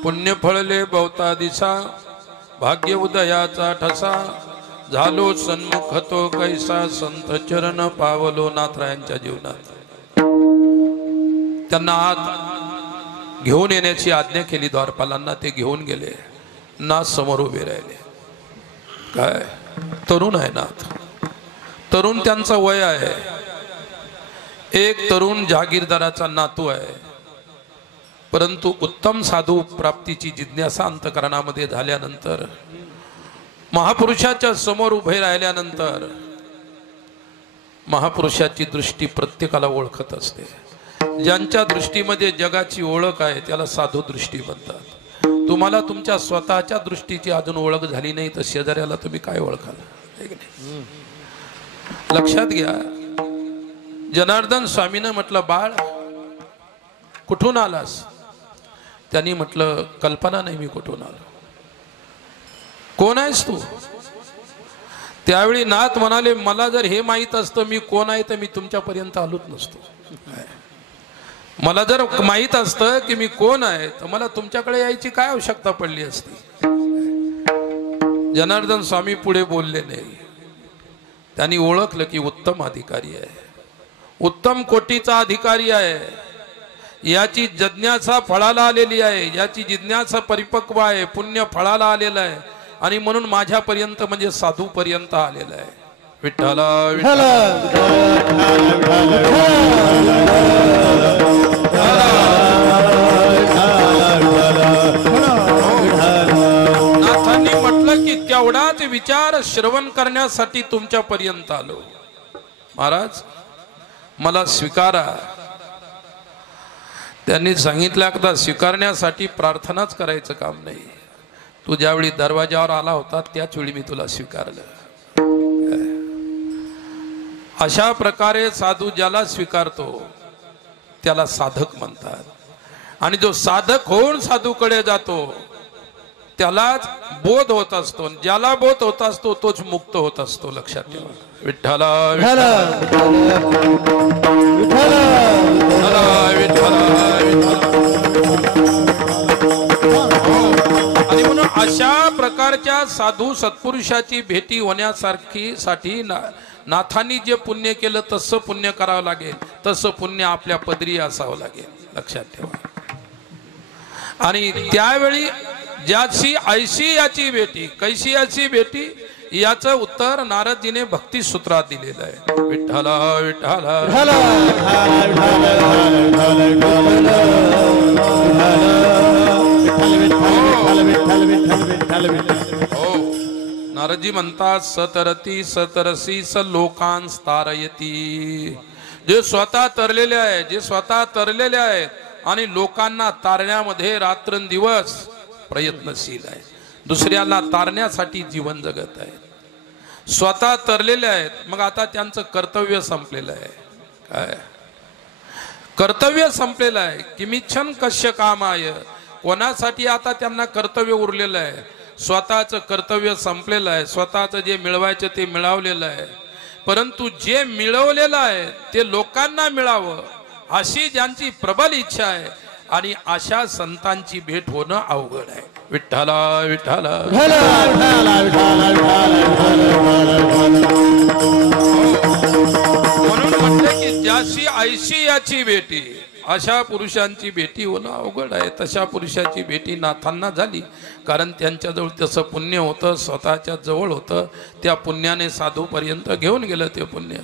पुण्य फळले बहुता दिसा, भाग्य उदयाचा ठसा, झालो सन्मुख तो कैसा, संत चरण पावलो. नाथरायांच्या जीवनात त्यांना आत घेऊन येण्याची आज्ञा केली द्वारपालांना. ते घेऊन गेले. नाथ समोर उभे राहिले. काय तरुण आहे नाथ, तरुण त्यांचं वय आहे. एक तरुण जहागीरदाराचा नातू आहे, परंतु उत्तम साधू प्राप्तीची जिज्ञासा अंतकरणामध्ये झाल्यानंतर, महापुरुषाच्या समोर उभे राहिल्यानंतर महापुरुषाची दृष्टी प्रत्येकाला ओळखत असते. ज्यांच्या दृष्टीमध्ये जगाची ओळख आहे त्याला साधू दृष्टी म्हणतात. तुम्हाला तुमच्या स्वतःच्या दृष्टीची अजून ओळख झाली नाही तर शेजाऱ्याला तुम्ही काय ओळखाल? लक्षात घ्या. जनार्दन स्वामीनं म्हटलं, बाळ कुठून आलास? त्यांनी म्हटलं, कल्पना नाही मी कुठून आलो. कोण आहेस तू? त्यावेळी नाथ म्हणाले, मला जर हे माहीत असतं मी कोण आहे तर मी तुमच्यापर्यंत आलोच नसतो. मला जर माहीत असतं की मी कोण आहे तर मला तुमच्याकडे यायची काय आवश्यकता पडली असती? जनार्दन स्वामी पुढे बोलले नाही. त्यांनी ओळखलं की उत्तम अधिकारी आहे, उत्तम कोटीचा अधिकारी आहे, याची जिज्ञासा फळाला आलेली आहे, याची जिज्ञासा परिपक्व आहे, पुण्य फळाला आलेलं आहे आणि म्हणून माझ्यापर्यंत म्हणजे साधू पर्यंत आलेलं आहे. विठ्ठला नाथांनी म्हटलं की तेवढाच विचार श्रवण करण्यासाठी तुमच्या पर्यंत आलो. महाराज मला स्वीकारा. त्यांनी सांगितलं एकदा स्वीकारण्यासाठी प्रार्थनाच करायचं काम नाही. तू ज्यावेळी दरवाजावर आला होता त्याच वेळी मी तुला स्वीकारलं. अशा प्रकारे साधू ज्याला स्वीकारतो त्याला साधक म्हणतात. आणि जो साधक होऊन साधूकडे जातो त्यालाच बोध होत असतो. ज्याला बोध होत असतो तोच मुक्त होत असतो. लक्षात ठेवा. विठ्ठला विठ्ठला विठ्ठला. आणि म्हणून अशा प्रकारच्या साधू सत्पुरुषाची भेटी होण्यासाठी नाथांनी जे पुण्य केलं तसं पुण्य करावं लागेल. तसं पुण्य आपल्या पदरी असावं लागेल. लक्षात ठेवा. आणि त्यावेळी ज्याची ऐशी याची भेटी, कैशी याची भेटी, याचं उत्तर नारदजीने भक्ती सूत्रात दिलेलं आहे. विठ्ठला विठ्ठला हो. नारदजी म्हणतात सतरती सतरसी स लोकांस तारयती. जे स्वतः तरलेले आहे, जे स्वतः तरलेले आहेत आणि लोकांना तारण्यामध्ये रात्रंदिवस प्रयत्नशील आहे. दुसऱ्याला तारण्यासाठी जीवन जगत आहेत. स्वतः तरलेले आहेत. मग आता त्यांचं कर्तव्य संपलेलं आहे. काय कर्तव्य संपलेलं आहे. किमिच्छन कश्य कामाय. कोणासाठी आता त्यांना कर्तव्य उरलेलं आहे. स्वतःचं कर्तव्य संपलेलं आहे. स्वतःचं जे मिळवायचं ते मिळवलेलं आहे. परंतु जे मिळवलेलं आहे ते लोकांना मिळावं अशी ज्यांची प्रबल इच्छा आहे आणि अशा संतांची भेट होणं अवघड आहे. विठ्ठला विठ्ठला म्हणून म्हटले की ज्याशी ऐशी याची भेटी, अशा पुरुषांची भेटी होणं अवघड आहे. तशा पुरुषाची भेटी नाथांना झाली. कारण त्यांच्याजवळ तसं पुण्य होतं, स्वतःच्या जवळ होतं. त्या पुण्याने साधूपर्यंत घेऊन गेलं ते पुण्य.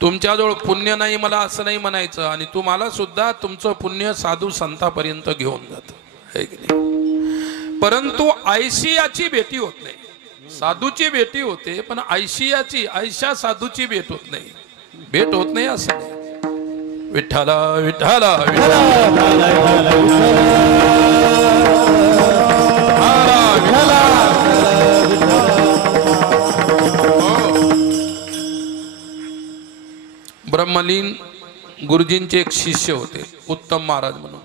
तुमच्याजवळ पुण्य नाही मला असं नाही म्हणायचं. आणि तुम्हाला सुद्धा तुमचं पुण्य साधू संतापर्यंत घेऊन जातं, है की नाही. परंतु ऐशियाची भेटी होत नाही. साधूची भेटी होते पण ऐशियाची, ऐशा साधूची भेट होत नाही. भेट होत नाही असं नाही. विठ्ठला विठ्ठला ब्रह्मलीन गुरुजींचे एक शिष्य होते उत्तम महाराज म्हणून.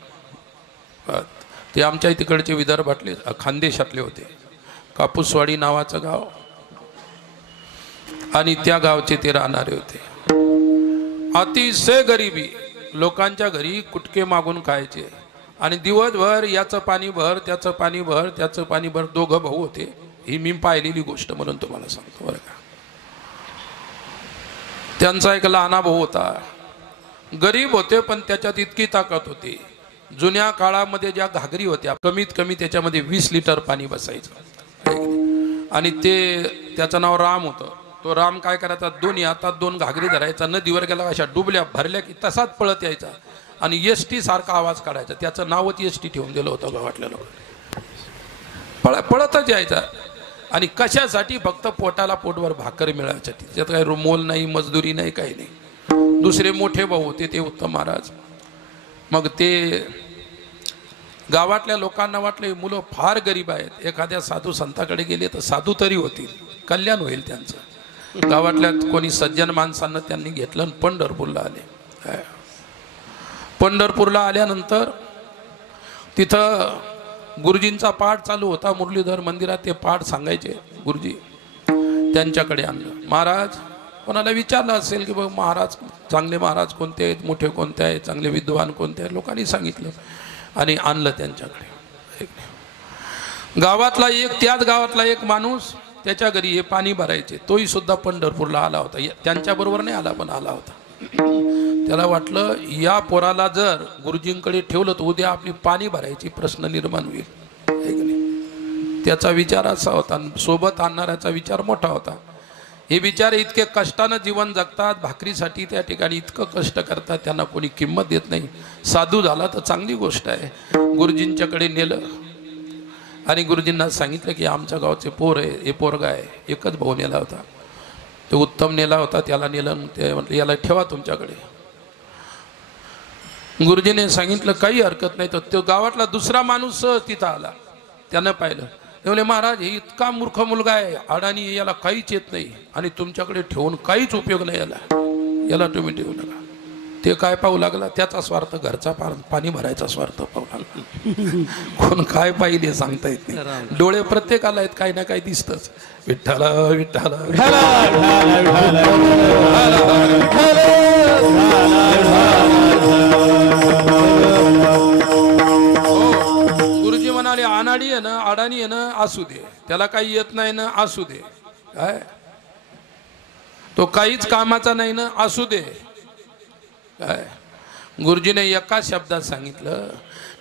ते आमच्या तिकडचे विदर्भातले खानदेशातले होते. कापूसवाडी नावाचं गाव आणि त्या गावचे ते राहणारे होते. अतिशय गरिबी. लोकांच्या घरी कुटके मागून खायचे आणि दिवसभर याचं पाणी भर त्याचं पाणी भर त्याचं पाणी भर. दोघं भाऊ होते. ही मी पाहिलेली गोष्ट म्हणून तुम्हाला सांगतो बरं का. त्यांचा एक लहाना भाऊ होता. गरीब होते पण त्याच्यात इतकी ताकद होती. जुन्या काळामध्ये ज्या घागरी होत्या कमीत कमी त्याच्यामध्ये 20 लिटर पाणी बसायचं. आणि ते त्याचं नाव राम होतं. तो राम काय करायचा, दोन्ही हातात 2 घागरी धरायचा. नदीवर गेला अशा डुबल्या भरल्या की तसाच पळत यायचा आणि एसटी सारखा आवाज काढायचा. त्याचं नावच एसटी ठेवून दिलं होतं गावातल्या लोकांनी. पळतच यायचा. आणि कशासाठी, फक्त पोटाला पोटभर भाकर मिळायसाठी. त्यात काही मोल नाही, मजदुरी नाही, काही नाही. दुसरे मोठे भाऊ होते ते उत्तम महाराज. मग ते गावातल्या लोकांना वाटलं मुलं फार गरीब आहेत, एखाद्या साधू संताकडे गेले तर साधू तरी होतील, कल्याण होईल त्यांचं. गावातल्या कोणी सज्जन माणसांना त्यांनी घेतलं आणि पंढरपूरला आले. पंढरपूरला आल्यानंतर तिथं गुरुजींचा पाठ चालू होता. मुरलीधर मंदिरात ते पाठ सांगायचे गुरुजी. त्यांच्याकडे आणलं. महाराज कोणाला विचारलं असेल की बघ महाराज, चांगले महाराज कोणते आहेत, मोठे कोणते आहेत, चांगले विद्वान कोणते आहेत, लोकांनी सांगितलं आणि आणलं त्यांच्याकडे. गावातला एक, त्याच गावातला एक माणूस त्याच्या घरी हे पाणी भरायचे. तोही सुद्धा पंढरपूरला आला होता. त्यांच्याबरोबर नाही आला पण आला होता. त्याला वाटलं या पोराला जर गुरुजींकडे ठेवलं तर उद्या आपली पाणी भरायची प्रश्न निर्माण होईल, है की नाही? त्याचा विचार असा होता, सोबत आणणाऱ्याचा विचार मोठा होता. हे बिचारे इतके कष्टानं जीवन जगतात, भाकरीसाठी त्या ठिकाणी इतकं कष्ट करतात, त्यांना कोणी किंमत देत नाही. साधू झाला तर चांगली गोष्ट आहे. गुरुजींच्याकडे नेलं आणि गुरुजींना सांगितलं की आमच्या गावचे पोर आहे, हे पोरगा आहे. एकच भाऊ नेला होता, तो उत्तम नेला होता, त्याला नेलं. ते म्हटलं याला ठेवा तुमच्याकडे. गुरुजीने सांगितलं काही हरकत नाही. तर तो गावातला दुसरा माणूस तिथं आला, त्यानं पाहिलं. ते म्हणले महाराज हे इतका मूर्ख मुलगा आहे, अडाणी, याला काहीच येत नाही आणि तुमच्याकडे ठेवून काहीच उपयोग नाही, याला तुम्ही ठेवू नका. ते काय पाहू लागला, त्याचा स्वार्थ, घरचा पाणी भरायचा स्वार्थ पाहू लागला. कोण काय पाहिले सांगता येत नाही. डोळे प्रत्येकाला आहेत, काही ना काही दिसतच. विठ्ठला विठ्ठला गुरुजी म्हणाले अनाडी आहे ना, अडाणी आहे ना, असू दे, त्याला काही येत नाही ना, असू दे, काय तो काहीच कामाचा नाही ना, असू दे. काय गुरुजीने एका शब्दात सांगितलं,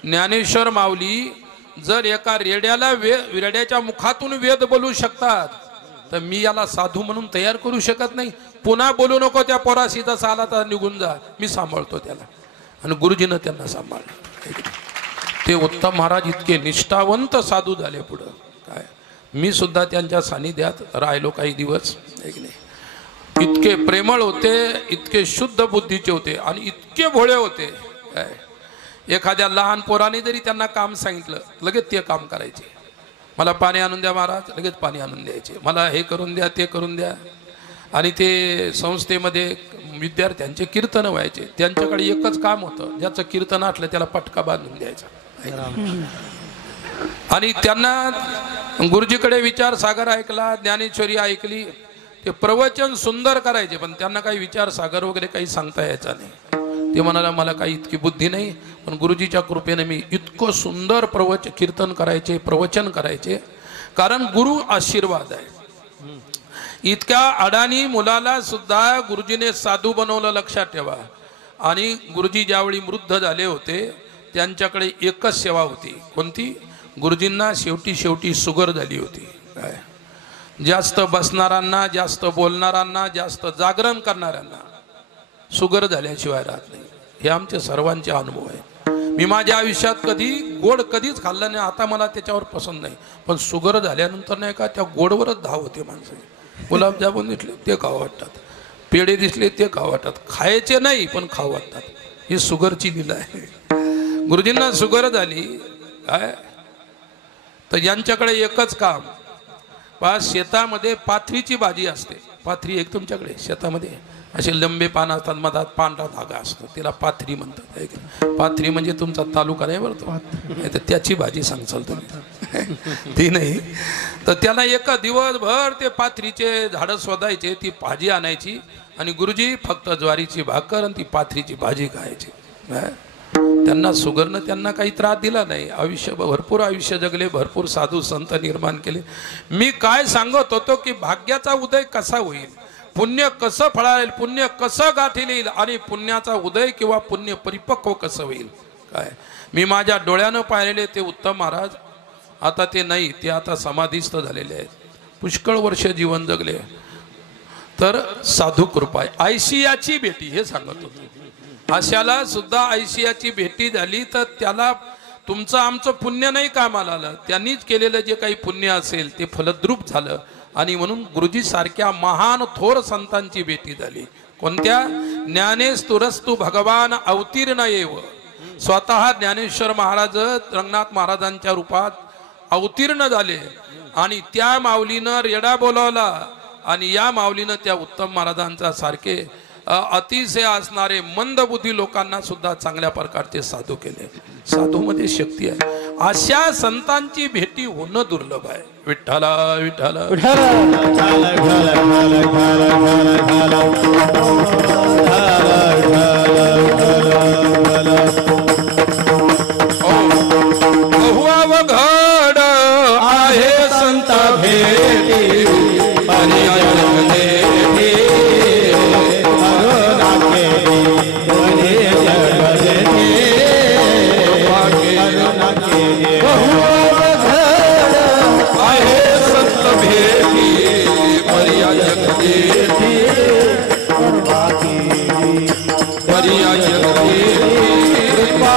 ज्ञानेश्वर माऊली जर एका रेड्याला रेड्याच्या मुखातून वेद बोलू शकतात तर मी याला साधू म्हणून तयार करू शकत नाही. पुन्हा बोलू नको त्या पोराशी, जसा आला तर निघून जा, मी सांभाळतो त्याला. आणि गुरुजीनं त्यांना सांभाळलं. ते उत्तम महाराज इतके निष्ठावंत साधू झाले पुढं. काय मी सुद्धा त्यांच्या सानिध्यात राहिलो काही दिवस, इतके प्रेमळ होते, इतके शुद्ध बुद्धीचे होते आणि इतके भोळे होते. काय एखाद्या लहान पोराने जरी त्यांना काम सांगितलं लगेच ते काम करायचे. मला पाणी आणून द्या महाराज, लगेच पाणी आणून द्यायचे. मला हे करून द्या, ते करून द्या. आणि ते संस्थेमध्ये विद्यार्थ्यांचे कीर्तन व्हायचे. त्यांच्याकडे एकच काम होतं, ज्याचं कीर्तन आटलं त्याला पटका बांधून द्यायचा. आणि त्यांना गुरुजीकडे विचार सागर ऐकला, ज्ञानेश्वरी ऐकली. ते प्रवचन सुंदर करायचे, पण त्यांना काही विचार सागर वगैरे काही सांगता यायचा नाही. ते म्हणाला मला काही इतकी बुद्धी नाही, पण गुरुजीच्या कृपेने मी इतकं सुंदर कीर्तन करायचे, प्रवचन करायचे, कारण गुरु आशीर्वाद आहे. इतक्या अडाणी मुलाला सुद्धा गुरुजीने साधू बनवलं, लक्षात ठेवा. आणि गुरुजी ज्यावेळी वृद्ध झाले होते त्यांच्याकडे एकच सेवा होती, कोणती? गुरुजींना शेवटी शुगर झाली होती. काय जास्त बसणाऱ्यांना, जास्त बोलणाऱ्यांना, जास्त जागरण करणाऱ्यांना शुगर झाल्याशिवाय राहत नाही. हे आमचे सर्वांचे अनुभव आहेत. मी माझ्या आयुष्यात कधी गोड कधीच खाल्लं नाही, आता मला त्याच्यावर पसंत नाही. पण शुगर झाल्यानंतर नाही का त्या गोडवरच धाव होते माणसं. गुलाबजामुन दिसले ते खावं वाटतात, पेढे दिसले ते खावं वाटतात. खायचे नाही पण खावं वाटतात. ही शुगरची लीला आहे. गुरुजींना शुगर झाली काय तर यांच्याकडे एकच काम, शेतामध्ये पाथरीची भाजी असते. पाथरी एक तुमच्याकडे शेतामध्ये असे लंबे पान असतात, मधात पांढरा धागा असतो, त्याला पाथरी म्हणतात. पाथरी म्हणजे तुमचा तालुका नाही भरतो, तर त्याची भाजी सांगचाल तुम्ही, ती नाही. तर त्याला एका दिवसभर ते पाथरीचे झाडं शोधायचे, ती भाजी आणायची आणि गुरुजी फक्त ज्वारीची भाकर आणि ती पाथरीची भाजी खायची. त्यांना शुगरनं त्यांना काही त्रास दिला नाही. भरपूर आयुष्य जगले, भरपूर साधू संत निर्माण केले. मी काय सांगत होतो की भाग्याचा उदय कसा होईल, पुण्य कसं फळाईल, पुण्य कसं गाठील येईल आणि पुण्याचा उदय किंवा पुण्य परिपक्व कसं होईल. काय मी माझ्या डोळ्यानं पाहिलेले ते उत्तम महाराज आता ते नाही, ते आता समाधीस्थ झालेले आहेत. पुष्कळ वर्ष जीवन जगले. तर साधू कृपा आहे. आयशियाची भेटी हे सांगत होतो. अशाला सुद्धा आयशियाची भेटी झाली तर त्याला तुमचं आमचं पुण्य नाही कामाला आलं, त्यांनीच केलेलं जे काही पुण्य असेल ते फलद्रूप झालं. आणि म्हणून गुरुजी सारख्या महान थोर संतांची भेटी झाली. कोणत्या? ज्ञानेस्तुरस्तु भगवान अवतीर्ण येव. स्वतः ज्ञानेश्वर महाराज रंगनाथ महाराजांच्या रूपात अवतीर्ण झाले आणि त्या माऊलीनं रेडा बोलावला आणि या माऊलीनं त्या उत्तम महाराजांचा सारखे अतिशय असणारे मंदबुद्धी लोकांना सुद्धा चांगल्या प्रकारचे साधू केले. साधू मध्ये शक्ती आहे. अशा संतांची भेटी होणं दुर्लभ आहे. विठ्ठला विठ्ठला घड आहे संत भेटी भेटी पर्या जगजेठी कृपा केली पर्या जगजेठी कृपा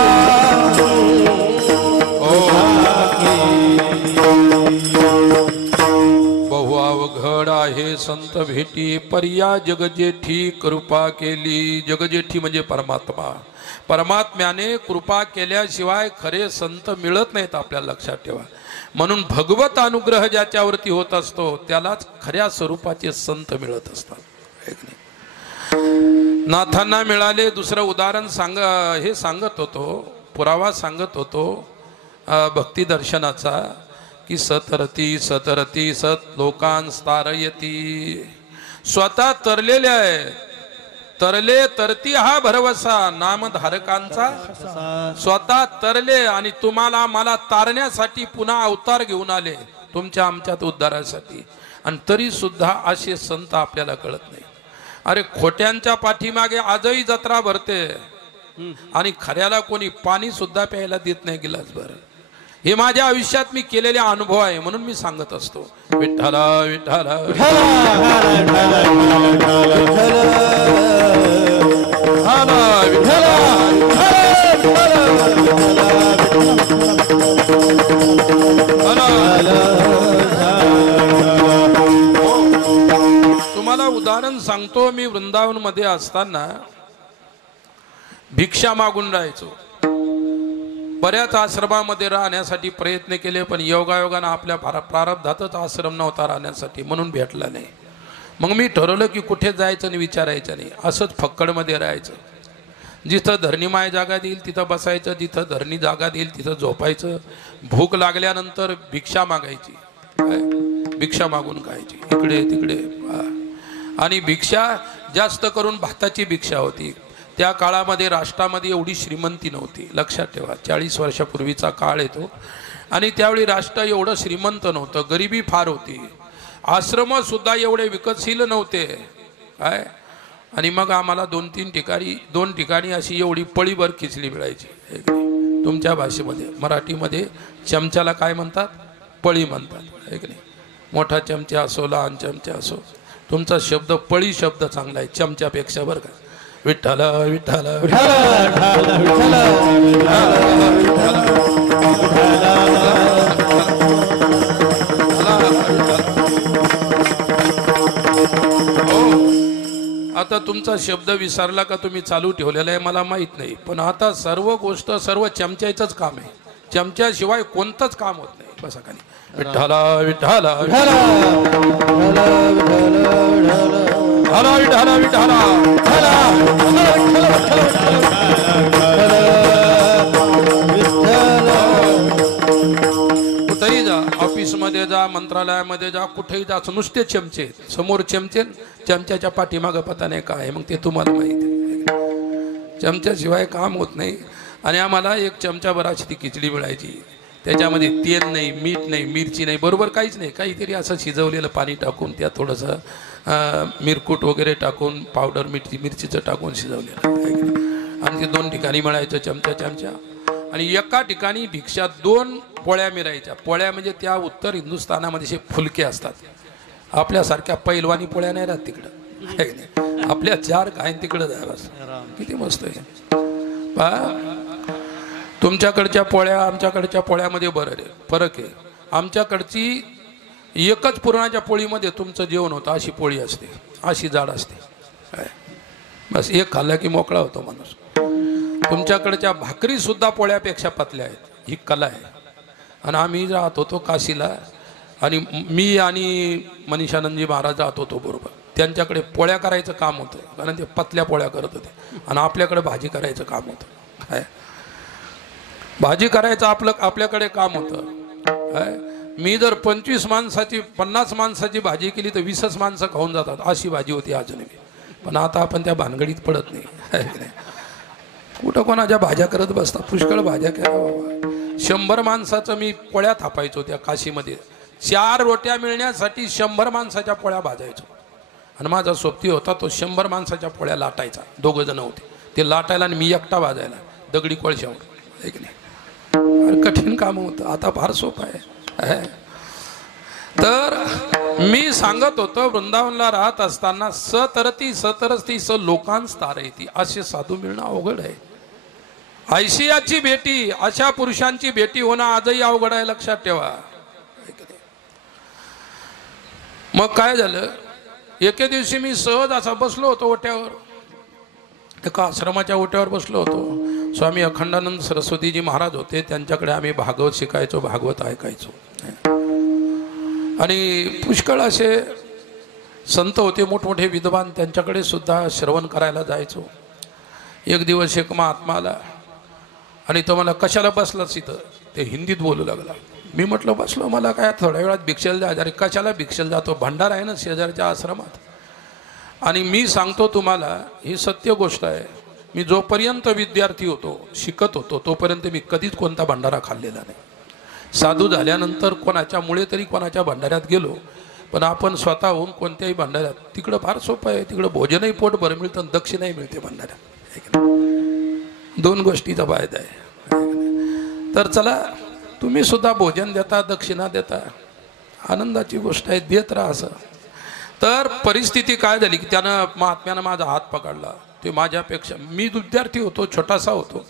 बहु अवघड आहे संत भेटी पर्या जगजेठी कृपा केली. जगजेठी म्हणजे परमात्मा. परमात्म्याने कृपा केल्याशिवाय खरे संत मिळत नाहीत, आपल्याला लक्षात ठेवा. म्हणून भगवत अनुग्रह ज्याच्यावरती होत असतो त्यालाच खऱ्या स्वरूपाचे संत मिळत असतात. नाथांना मिळाले. दुसरं उदाहरण सांगत होतो, पुरावा सांगत होतो भक्ती दर्शनाचा, की सतरती सतरती सत लोकांस तारयती. स्वतः तरलेले आहे, तरले तरती हा भरवसा नामधारकांचा. स्वतः तरले आणि तुम्हाला मला तारण्यासाठी पुन्हा अवतार घेऊन आले तुमच्या आमच्यात उद्धारासाठी. आणि तरी सुद्धा असे संत आपल्याला कळत नाही. अरे खोट्यांच्या पाठीमागे आजही जत्रा भरते आणि खऱ्याला कोणी पाणी सुद्धा प्यायला देत नाही गिलासभर. हे माझ्या आयुष्यात मी केलेले अनुभव आहे, म्हणून मी सांगत असतो. विठ्ठला विठ्ठला तुम्हाला उदाहरण सांगतो. मी वृंदावन मध्ये असताना भिक्षा मागून राहायचो. बऱ्याच आश्रमामध्ये राहण्यासाठी प्रयत्न केले, पण योगायोगानं आपल्या प्रारब्धातच आश्रम नव्हता राहण्यासाठी, म्हणून भेटला नाही. मग मी ठरवलं की कुठे जायचं आणि विचारायचं नाही, असंच फक्कडमध्ये राहायचं. जिथं धरणी माय जागा देईल तिथं बसायचं, जिथं धरणी जागा देईल तिथं झोपायचं. भूक लागल्यानंतर भिक्षा मागायची, भिक्षा मागून खायची इकडे तिकडे. आणि भिक्षा जास्त करून भाताची भिक्षा होती. त्या काळामध्ये राष्ट्रामध्ये एवढी श्रीमंती नव्हती, लक्षात ठेवा. 40 वर्षापूर्वीचा काळ येतो. आणि त्यावेळी राष्ट्र एवढं श्रीमंत नव्हतं, गरिबी फार होती. आश्रम सुद्धा एवढे विकतशील नव्हते काय. आणि मग आम्हाला 2 ठिकाणी अशी एवढी पळीभर खिचडी मिळायची. तुमच्या भाषेमध्ये मराठीमध्ये चमच्याला काय म्हणतात? पळी म्हणतात, आहे की नाही. मोठा चमचा असो लहान चमचा असो, तुमचा शब्द पळी शब्द चांगला आहे चमच्यापेक्षा, बरं का. विठ्ठल विठ्ठल आता तुमचा शब्द विसरला का तुम्ही चालू ठेवलेला आहे मला माहित नाही, पण आता सर्व गोष्ट सर्व चमच्याचंच काम आहे. चमच्याशिवाय कोणतंच काम होत नाही. बसा खाली. विठ्ठला विठ्ठला हरा विठ्ठला विठ्ठला कुठेही जा, ऑफिस मध्ये जा, मंत्रालयामध्ये जा, कुठेही जा, नुसते चमचे समोर चमचे, चमच्याच्या पाठीमागं पता नाही काय, मग ते तुम्हाला माहिती आहे. चमच्याशिवाय काम होत नाही. आणि आम्हाला एक चमचा भराची ती खिचडी मिळायची. त्याच्यामध्ये तेल नाही, मीठ नाही, मिरची नाही, बरोबर काहीच नाही. काहीतरी असं शिजवलेलं पाणी टाकून त्यात थोडंसं मिरकूट वगैरे टाकून पावडर मिरचीचं टाकून शिजवलेलं. आणि ते 2 ठिकाणी मिळायचं चमचा. आणि एका ठिकाणी भिक्षा 2 पोळ्या मिळायच्या. पोळ्या म्हणजे त्या उत्तर हिंदुस्थानामध्ये असे फुलके असतात. आपल्यासारख्या पैलवानी पोळ्या नाही राहत तिकडं. आपल्या 4 काय तिकडं जायला किती मस्त आहे. तुमच्याकडच्या पोळ्या आमच्याकडच्या पोळ्यामध्ये फरक आहे. आमच्याकडची एकच पुरणाच्या पोळीमध्ये तुमचं जेवण होतं, अशी पोळी असते, अशी जाड असते. बस एक खाल्ला की मोकळा होतो माणूस. तुमच्याकडच्या भाकरी सुद्धा पोळ्यापेक्षा पतल्या आहेत. ही कला आहे. आणि आम्ही राहत होतो काशीला, आणि मी आणि मनीषानंदजी महाराज राहत होतो बरोबर. त्यांच्याकडे पोळ्या करायचं काम होतं, कारण ते पतल्या पोळ्या करत होते. आणि आपल्याकडे भाजी करायचं काम होतं. काय भाजी करायचं आपल्याकडे काम होतं. मी जर 25 माणसाची 50 माणसाची भाजी केली तर 20च माणसं खाऊन जातात, अशी भाजी होती अजूनही. पण आता आपण त्या भानगडीत पडत नाही. कुठं कोणाच्या भाज्या करत बसता, पुष्कळ भाज्या करा बाबा. 100 माणसाचं मी पोळ्या थापायचो त्या काशीमध्ये. 4 रोट्या मिळण्यासाठी 100 माणसाच्या पोळ्या भाजायचो. आणि माझा सोबती होता तो 100 माणसाच्या पोळ्या लाटायचा. 2 जण होते ते लाटायला आणि मी एकटा भाजायला दगडी कोळशावर, एक नाही. कठीण काम होतं. आता फार सोपं आहे. तर मी सांगत होतो वृंदावनला राहत असताना सतरती स लोकांस तारयती असे साधू मिळणं अवघड आहे. ऐशियाची भेटी, अशा पुरुषांची भेटी होणं आजही अवघड आहे, लक्षात ठेवा. मग काय झालं, एके दिवशी मी सहज असा बसलो होतो ओट्यावर, एका आश्रमाच्या ओट्यावर बसलो होतो. स्वामी अखंडानंद सरस्वतीजी महाराज होते, त्यांच्याकडे आम्ही भागवत शिकायचो, भागवत ऐकायचो. आणि पुष्कळ असे संत होते, मोठमोठे विद्वान, त्यांच्याकडे सुद्धा श्रवण करायला जायचो. एक दिवस एक महात्मा आला आणि तो मला, कशाला बसलास इथं, ते हिंदीत बोलू लागला. मी म्हटलं बसलो, मला काय थोड्या वेळात भिक्षेला जा. अरे कशाला भिक्षेला जातो, भंडार आहे ना शेजारच्या आश्रमात. आणि मी सांगतो तुम्हाला, ही सत्य गोष्ट आहे, मी जोपर्यंत विद्यार्थी होतो, शिकत होतो, तोपर्यंत मी कधीच कोणता भंडारा खाल्लेला नाही. साधू झाल्यानंतर कोणाच्यामुळे तरी कोणाच्या भंडाऱ्यात गेलो, पण आपण स्वतःहून कोणत्याही भंडाऱ्यात, तिकडं फार सोपं आहे, तिकडं भोजनही पोट भर मिळतं आणि दक्षिणाही मिळते भंडाऱ्यात. दोन गोष्टीचा फायदा आहे. तर चला, तुम्ही सुद्धा भोजन देता, दक्षिणा देता, आनंदाची गोष्ट आहे, देत राहा असं. तर परिस्थिती काय झाली की त्यानं, महात्म्यानं माझा हात पकडला. ते माझ्यापेक्षा, मी विद्यार्थी होतो, छोटासा होतो,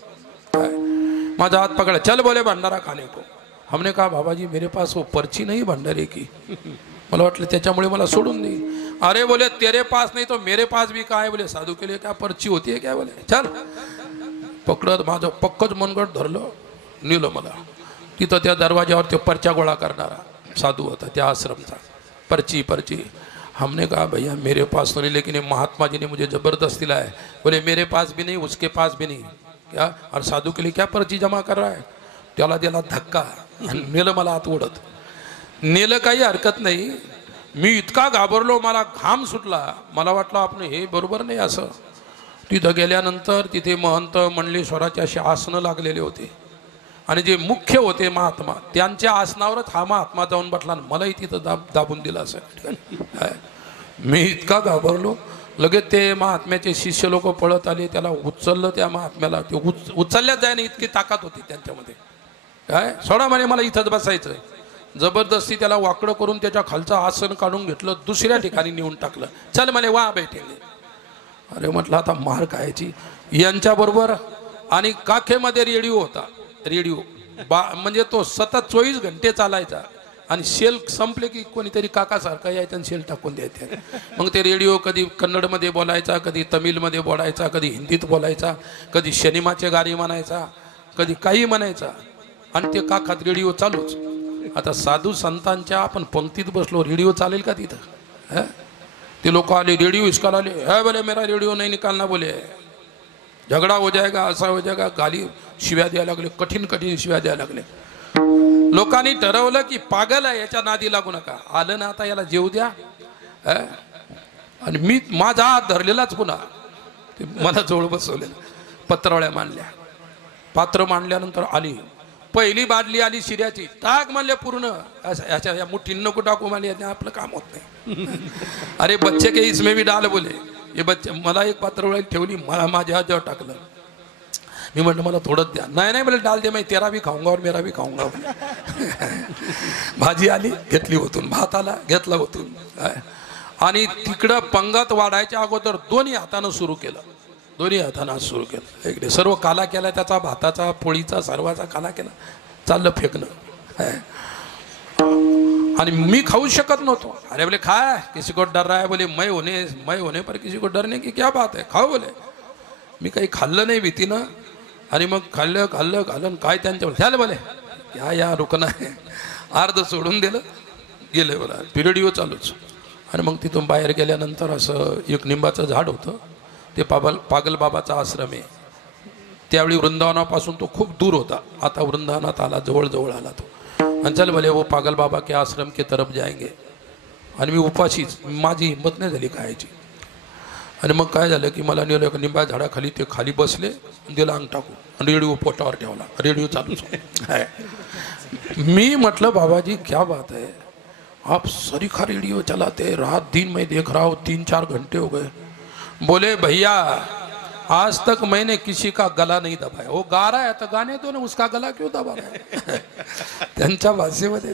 माझा हात पकडला. चल बोले भंडारा खाने को. हमने कहा बाबा जी मेरे पास वो पर्ची नहीं भंडारे की. मला वाटलं त्याच्यामुळे मला सोडून देईल. अरे बोले तेरे पास नहीं तो मेरे पास भी कहाँ है. बोले साधू के लिए क्या पर्ची होती है क्या. बोले चल. पकडत माझं पक्कच मनगट धरलं, नेलं मला. तिथं त्या दरवाज्यावर ते पर्चा गोळा करणारा साधू होता त्या आश्रमचा. पर्ची. हमने कहा भैया मेरे पास तो नहीं, लेकिन महात्मा जी ने मुझे जबरदस्ती लाया. बोले मेरे पास भी नहीं, उसके पास भी नहीं. क्या, और साधू के लिए क्या पर्ची जमा कर रहा है. त्याला दिला धक्का, नेलं मला आत ओढत. नेलं काही हरकत नाही. मी इतका घाबरलो, मला घाम सुटला. मला वाटलं आपण हे बरोबर नाही असं. तिथं गेल्यानंतर तिथे महंत मंडलेश्वराचे असे आसनं लागलेले होते, आणि जे मुख्य होते महात्मा, त्यांच्या आसनावरच हा महात्मा जाऊन बसला. मलाही तिथं दाबून दिला असं. मी इतका घाबरलो. लगेच ते महात्म्याचे शिष्य लोक पळत आले, त्याला उचललं. त्या महात्म्याला ते उचलल्याच जायना इतकी ताकद होती त्यांच्यामध्ये. काय सोडा म्हणे, मला इथंच बसायचं. जबरदस्ती त्याला वाकडं करून त्याच्या खालचं आसन काढून घेतलं, दुसऱ्या ठिकाणी नेऊन टाकलं. चल म्हणे वा बैठेले. अरे म्हटलं आता मार खायची यांच्याबरोबर. आणि काखेमध्ये रेडिओ होता. रेडिओ म्हणजे तो सतत 24 घंटे चालायचा. आणि शेल संपले की कोणीतरी काकासारखा यायचं आणि शेल टाकून द्यायचे. मग ते रेडिओ कधी कन्नडमध्ये बोलायचा, कधी तमिळमध्ये बोलायचा, कधी हिंदीत बोलायचा, कधी शनिमाचे गाणी म्हणायचा, कधी काही म्हणायचा. आणि ते काखात रेडिओ चालूच. आता साधू संतांच्या आपण पंक्तीत बसलो, रेडिओ चालेल का तिथं. ते लोक आले, रेडिओ इसका आले. है बोले मेरा रेडिओ नहीं निकालना. बोले झगडा हो जाएगा, असा हो जाएगा. गाली शिव्या द्यायला लागले, कठीण शिव्या द्यायला लागले. लोकांनी ठरवलं की पागल आहे, याच्या नादी लागू नका. आलं ना आता याला जेव द्या. आणि मी माझा हात धरलेलाच पुन्हा ते मला जवळ बसवलेलं. पत्रावळ्या मांडल्या, पात्र मांडल्यानंतर आली पहिली बादली आली शिऱ्याची. टाक म्हणले पूर्ण. याच्या या मुठीन नको टाकू म्हणले, आपलं काम होत नाही. अरे बच्चे के इसमें भी डाल. बोले हे बच्चे. मला एक पात्रवळी ठेवली, मला माझ्या हातावर टाकलं. मी म्हटलं मला थोडंच द्या. नाही बोले डाल दे, मैं तेरा भी खाऊंगा और मेरा भी खाऊंगा. भाजी आली, घेतली होतून. भात आला, घेतला होतून. आणि तिकडं पंगत वाढायच्या अगोदर दोन्ही हातानं सुरू केलं. दोन्ही हातानं सुरू केलं. इकडे सर्व काला केला त्याचा, भाताचा, पोळीचा, सर्वाचा काला केला. चाललं फेकणं. आणि मी खाऊ शकत नव्हतो. अरे बोले खा, किसी को डर रहा है. बोले मैं होने पर किसी को डरने की क्या बात है, खाओ. बोले मी काही खाल्लं नाही भीतीनं. आणि मग खाल्लं काय त्यांच्या झालं. बोले क्या या रुकना आहे. अर्ध सोडून दिलं, गेले. बोला रेडिओ चालूच. आणि मग तिथून बाहेर गेल्यानंतर असं एक निंबाचं झाड होतं. ते पागल बाबाचा आश्रम आहे. त्यावेळी वृंदावनापासून तो खूप दूर होता. आता वृंदावनात आला, जवळ आला तो. आणि चल बोले वो पागल बाबा के आश्रम के तरफ जाएंगे. आणि मी उपाशीच, माझी हिंमत नाही झाली खायची. आणि मग काय झालं की मला नेलं एका निंबा झाडाखाली. ते खाली बसले, दिला अंग टाकून. आणि रेडिओ पोटावर ठेवला. रेडिओ चालूच आहे. मी म्हटलं बाबाजी क्या बात है, आप सरीखा रेडिओ चलाते, रात दिन मैं देख रहा हूँ, 3-4 घंटे हो गए. बोले भैया आज तक मैंने किसी का गला नहीं दबाया. वो गा रहा है तो गाने दो ना, उसका गला क्यों दबा रहा है? त्यांच्या भाषेमध्ये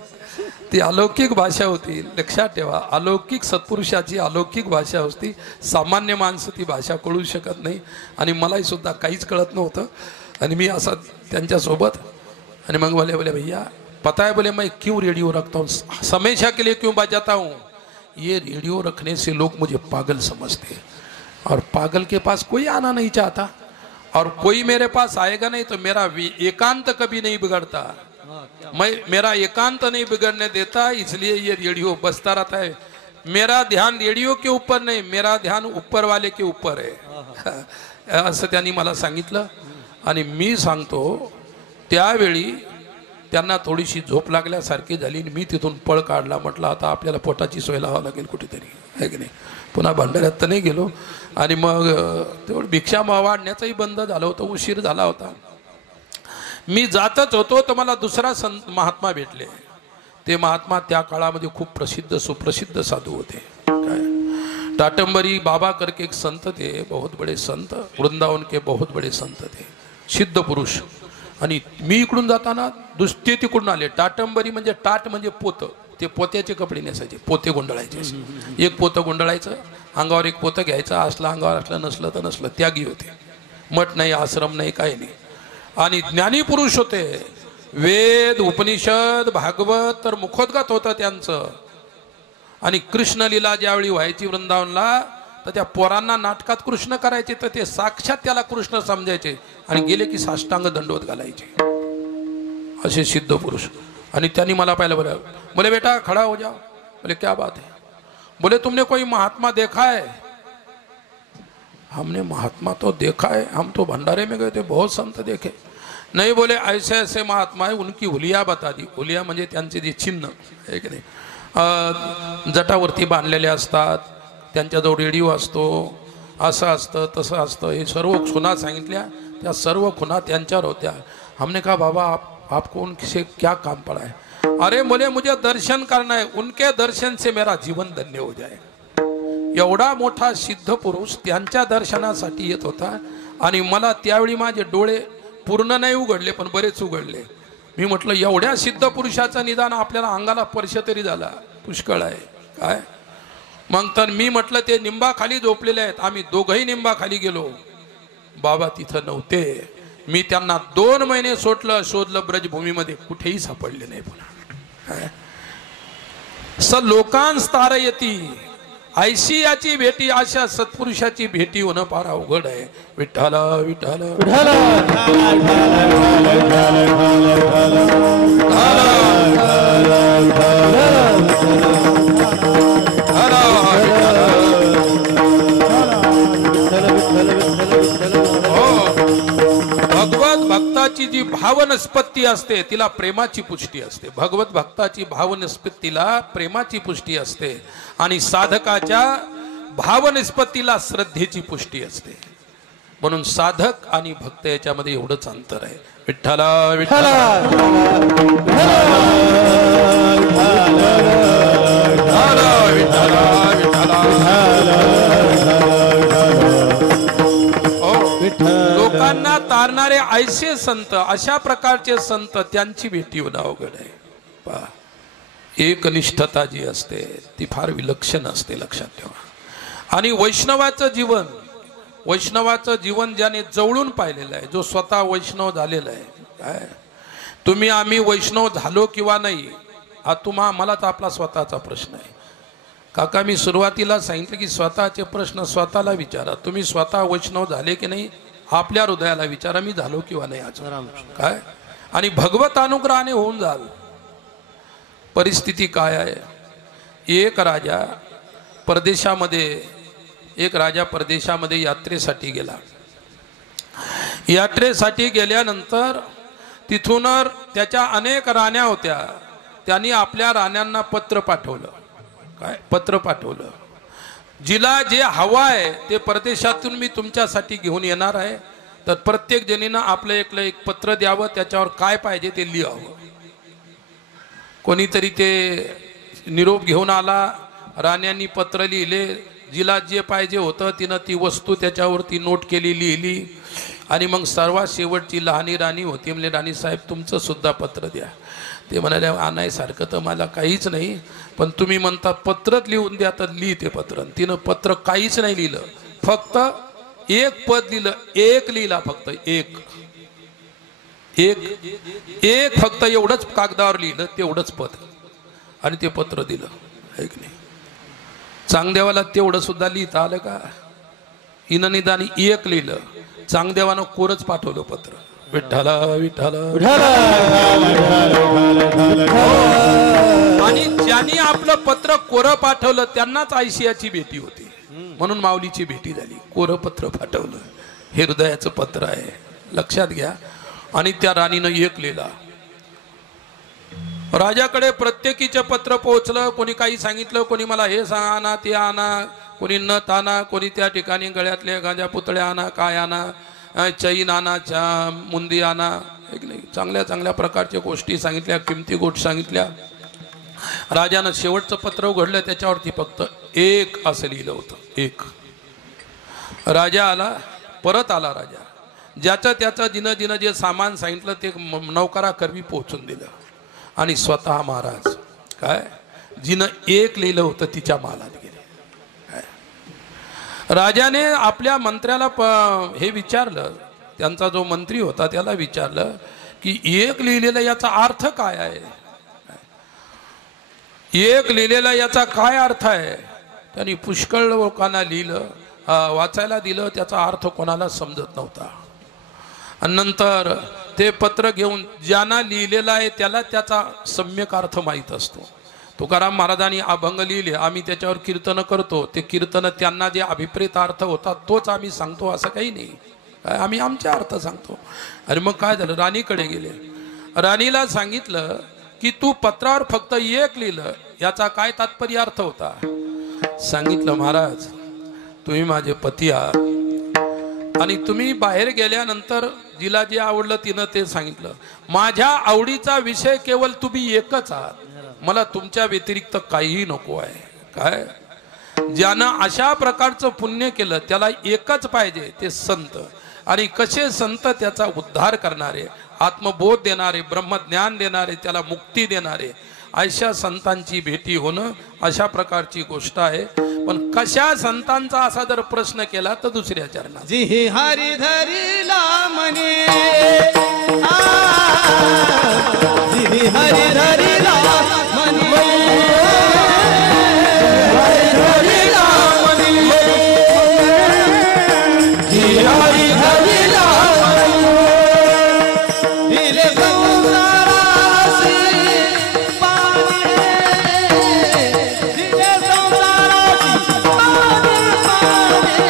ती अलौकिक भाषा होती. लक्षात ठेवा, अलौकिक सत्पुरुषाची अलौकिक भाषा होती. सामान्य माणसं ती भाषा कळू शकत नाही. आणि मलाही सुद्धा काहीच कळत नव्हतं. आणि मी असा त्यांच्यासोबत, आणि मग बोले भैया पता है, बोले मैं क्यों रेडियो रखता हूँ, हमेशा के लिए क्यों बजाता हूँ? ये रेडियो रखने से लोग मुझे पागल समझते हैं, और पागल के पास कोई आना नहीं चाहता, और कोई मेरे पास आएगा नहीं तो मेरा एकांत कभी नहीं बिगड़ता. मैं मेरा एकांत नहीं बिगड़ने देता, इसलिए ये रेडियो बजता रहता है. मेरा ध्यान रेडियो के ऊपर नहीं, मेरा ध्यान ऊपर वाले के ऊपर आहे, असं त्यांनी मला सांगितलं. आणि मी सांगतो, त्यावेळी त्यांना थोडीशी झोप लागल्यासारखी झाली. मी तिथून पळ काढला. म्हटलं आता आपल्याला पोटाची सोय लावावं लागेल कुठेतरी, आहे की नाही. पुन्हा भंडाऱ्यात तर नाही गेलो. आणि मग तेवढं भिक्षा वाढण्याचंही बंद झालं होतं, उशीर झाला होता. मी जातच होतो तर मला दुसरा संत महात्मा भेटले. ते महात्मा त्या काळामध्ये खूप प्रसिद्ध सुप्रसिद्ध साधू होते. काय टाटंबरी बाबा करके एक संत थे, बहुत बड़े संत, वृंदावन के बहुत बड़े संत थे, सिद्ध पुरुष. आणि मी इकडून जाताना दुसते तिकडून आले. टाटंबरी म्हणजे टाट म्हणजे पोतं, ते पोत्याचे कपडे नेसायचे, पोते गुंडळायचे. एक पोतं गुंडळायचं, अंगावर एक पोतं घ्यायचं, असलं अंगावर असलं, नसलं तर नसलं. त्यागी होते, मठ नाही, आश्रम नाही, काही नाही. आणि ज्ञानी पुरुष होते. वेद उपनिषद भागवत तर मुखोद्गत होतं त्यांचं. आणि कृष्णलीला ज्यावेळी व्हायची वृंदावनला, तर त्या पोरांना नाटकात कृष्ण करायचे, तर ते साक्षात त्याला कृष्ण समजायचे आणि गेले की साष्टांग दंडवत घालायचे. असे सिद्ध पुरुष. आणि त्यांनी मला पाहिलं. बोले बेटा खड़ा हो जाओ. बोले क्या बात है? बोले तुमने कोई महात्मा देखा है? हमने महात्मा तो देखा है, हम तो भंडारे में गए थे, बहुत संत देखे. नहीं, बोले ऐसे ऐसे महात्मा है, उनकी हुलिया बता दी. हुलिया म्हणजे त्यांचे जे चिन्ह आहे की नाही, जटावरती बांधलेले असतात, त्यांच्याजवळ रेडिओ असतो, असं असतं तसं असतं. हे सर्व खुणा सांगितल्या. त्या सर्व खुणा त्यांच्यावर होत्या. हमने कहा बाबा आपको उनसे क्या काम पड़ा है? अरे बोले मुझे दर्शन करना है, उनके दर्शन से मेरा जीवन धन्य हो जाए. एवढा मोठा सिद्ध पुरुष त्यांच्या दर्शनासाठी येत होता. आणि मला त्यावेळी माझे डोळे पूर्ण नाही उघडले, पण बरेच उघडले. मी म्हटलं एवढ्या सिद्ध पुरुषाचं निदान आपल्याला अंगाला स्पर्श तरी झाला, पुष्कळ आहे. काय मग तर मी म्हटलं ते निंबाखाली झोपलेले आहेत. आम्ही दोघंही निंबाखाली गेलो. बाबा तिथं नव्हते. मी त्यांना 2 महिने शोधलं ब्रजभूमीमध्ये, कुठेही सापडले नाही. पुन्हा स लोकांस तारयती, ऐशी याची भेटी, अशा सत्पुरुषाची भेटी होणं फार अवघड आहे. विठ्ठल विठ्ठल भगवत भक्ताची जी भावनस्पत्ती असते तिला प्रेमाची पुष्टी असते. भगवत भक्ताची भावनस्पत्तीला प्रेमाची पुष्टी असते. आणि साधकाच्या भावनिस्पत्तीला श्रद्धेची पुष्टी असते. म्हणून साधक आणि भक्त याच्यामध्ये एवढंच अंतर आहे. विठ्ठला विठ्ठला लोकांना तारणारे ऐसे संत, अशा प्रकारचे संत, त्यांची भेटी होणं अवघड आहे. पहा, एकनिष्ठता जी असते ती फार विलक्षण असते, लक्षात ठेवा. आणि वैष्णवाचं जीवन ज्याने जवळून पाहिलेलं आहे, जो स्वतः वैष्णव झालेला आहे. काय तुम्ही आम्ही वैष्णव झालो किंवा नाही, हा मला तर आपला स्वतःचा प्रश्न आहे. काका मी सुरुवातीला सांगितलं की स्वतःचे प्रश्न स्वतःला विचारा. तुम्ही स्वतः वैष्णव झाले की नाही, आपल्या हृदयाला विचारा, मी झालो किंवा नाही आज. काय आणि भगवत अनुग्रहाने होऊन जाल. परिस्थिती काय आहे? एक राजा परदेशामध्ये यात्रेसाठी गेला. यात्रेसाठी गेल्यानंतर तिथून त्याच्या अनेक राण्या होत्या. त्यांनी आपल्या राण्यांना पत्र पाठवलं. काय पत्र पाठवलं? जिला जे हवा आहे ते परदेशातून मी तुमच्यासाठी घेऊन येणार आहे, तर प्रत्येक जणीनं आपलं एक पत्र द्यावं, त्याच्यावर काय पाहिजे ते लिहावं. कोणीतरी ते निरोप घेऊन आला. राण्यांनी पत्र लिहिले. जिला जे पाहिजे होतं तिनं ती वस्तू त्याच्यावरती नोट केली, लिहिली. आणि मग सर्वात शेवटची लहानी राणी होती. म्हणजे राणी साहेब तुमचं सुद्धा पत्र द्या. ते म्हणाले आणायसारखं तर मला काहीच नाही, पण तुम्ही म्हणता पत्रच लिहून द्या तर लिहिते पत्र. तिनं पत्र काहीच नाही लिहिलं, फक्त एक पद लिहिलं, एक लिहिला फक्त एक एक एक फक्त एवढंच कागदावर लिहिलं, तेवढंच पद आणि ते पत्र दिलं. आहे की नाही? चांगदेवाला तेवढं सुद्धा लिहिता आलं का? हिनं निदानी एक लिहिलं, चांगदेवानं कोरच पाठवलं पत्र. विठ्ठला विठ्ठला. आणि ज्यांनी आपलं पत्र कोरं पाठवलं त्यांनाच आयशियाची भेटी होती, म्हणून माऊलीची भेटी झाली. कोरं पत्र पाठवलं, हे हृदयाचं पत्र आहे, लक्षात घ्या. आणि त्या राणीनं एक लिहिला. राजाकडे प्रत्येकीचं पत्र पोहोचलं. कोणी काही सांगितलं, कोणी मला हे सांगा ना, ते आणा, कोणी नथ आणा, कोणी त्या ठिकाणी गळ्यातले गांजा पुतळ्या आणा, काय आणा, चैन आणा, मुंदी आणा. एक नाही, चांगल्या चांगल्या प्रकारच्या गोष्टी सांगितल्या, किमती गोष्टी सांगितल्या. राजानं शेवटचं पत्र उघडलं, त्याच्यावरती फक्त एक असं लिहिलं होतं, एक. राजा आला, परत आला राजा. ज्याचं त्याचं दिनं दिनं जे सामान सांगितलं ते नौकराकरवी पोहोचून दिलं. आणि स्वतः महाराज काय जिनं एक लिहिलं होतं तिच्या मालात गेले. राजाने आपल्या मंत्र्याला हे विचारलं, त्यांचा जो मंत्री होता त्याला विचारलं की एक लिहिलेला याचा अर्थ काय आहे? एक लिहिलेला याचा काय अर्थ आहे? त्यांनी पुष्कळ लोकांना लिहिलं, वाचायला दिलं, त्याचा अर्थ कोणाला समजत नव्हता. आणि नंतर ते पत्र घेऊन ज्यांना लिहिलेला आहे त्याला त्याचा सम्यक अर्थ माहीत असतो. तुकाराम महाराजांनी अभंग लिहिले, आम्ही त्याच्यावर कीर्तन करतो. ते कीर्तन त्यांना जे अभिप्रेत अर्थ होता तोच आम्ही सांगतो असं काही नाही, आम्ही आमचे अर्थ सांगतो. आणि मग काय झालं, राणीकडे गेले. राणीला सांगितलं की तू पत्रावर फक्त एक लिहिलं, याचा काय तात्पर्य अर्थ होता? सांगितलं, महाराज तुम्ही माझे पती आहात आणि तुम्ही बाहेर गेल्यानंतर जिला जे आवडलं तिनं ते सांगितलं. माझ्या आवडीचा विषय केवळ तुम्ही एकच आहात, मला तुमच्या व्यतिरिक्त काहीही नको आहे. काय ज्यानं अशा प्रकारचं पुण्य केलं त्याला एकच पाहिजे, ते संत. आणि कसे संत? त्याचा उद्धार करणारे, आत्मबोध देणारे, ब्रह्मज्ञान देणारे, त्याला मुक्ती देणारे. अशा संतांची भेटी होणं अशा प्रकारची गोष्ट आहे. पण कशा संतांचा असा जर प्रश्न केला तर दुसऱ्या चरणात जी हरी धरीला म्हणे, जी हरी धरीला म्हणे, हरी धरीला म्हणे, जी हरी धरीला म्हणे, दिले संसारासी पाणी, दिले संसारासी पाणी पाणी,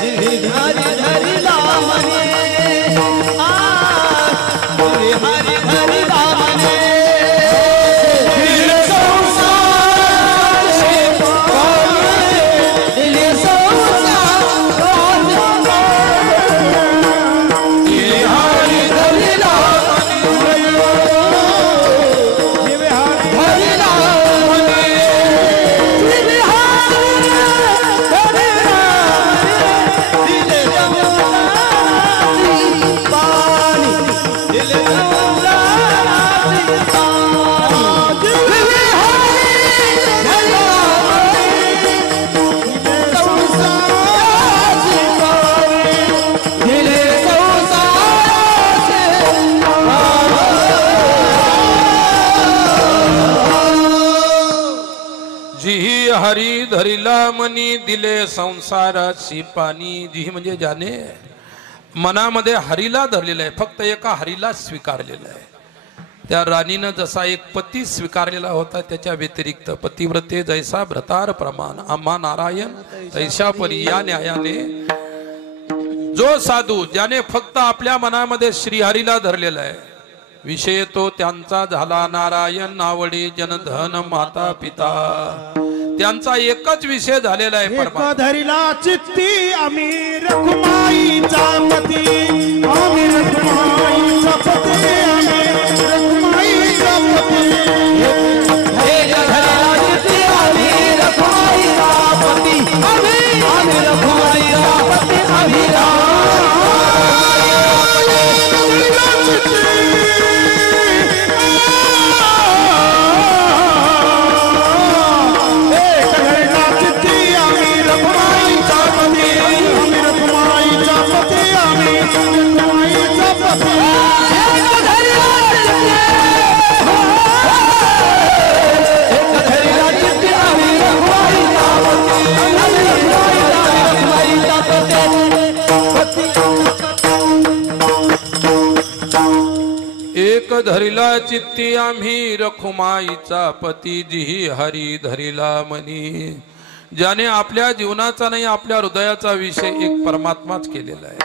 जी हरी धरीला म्हणे, जी हरी धरीला म्हणे, दिले संसारासी पाणी, दिले संसारासी पाणी, जी हरी धरीला हरी धरिला मनी, दिले संसाराची पाणी. जी म्हणजे ज्याने मनामध्ये हरीला धरलेलं आहे, फक्त एका हरीला स्वीकारलेलं आहे. त्या राणीनं जसा एक पती स्वीकारलेला होता, त्याच्या व्यतिरिक्त पतिव्रते जैसा भ्रतार प्रमाण, आम्हा नारायण तैशा परी. या न्यायाने जो साधू ज्याने फक्त आपल्या मनामध्ये श्रीहरीला धरलेला आहे, विषय तो त्यांचा झाला नारायण, नावडे जनधन माता पिता. त्यांचा एकच विषय झालेला आहे, परमात्मा. धरिला चित्ती आम्ही रखुमाईचा पती, आम्ही रखुमाईचा पती, आम्ही रखुमाईचा पती, धरिला चित्ती आम्ही रखुमाईचा पती, धरिला चित्ती आम्ही रखुमाईचा पती जिही हरी धरिला मनी. ज्याने आपल्या जीवनाचा नाही आपल्या हृदयाचा विषय एक परमात्माच केलेला आहे.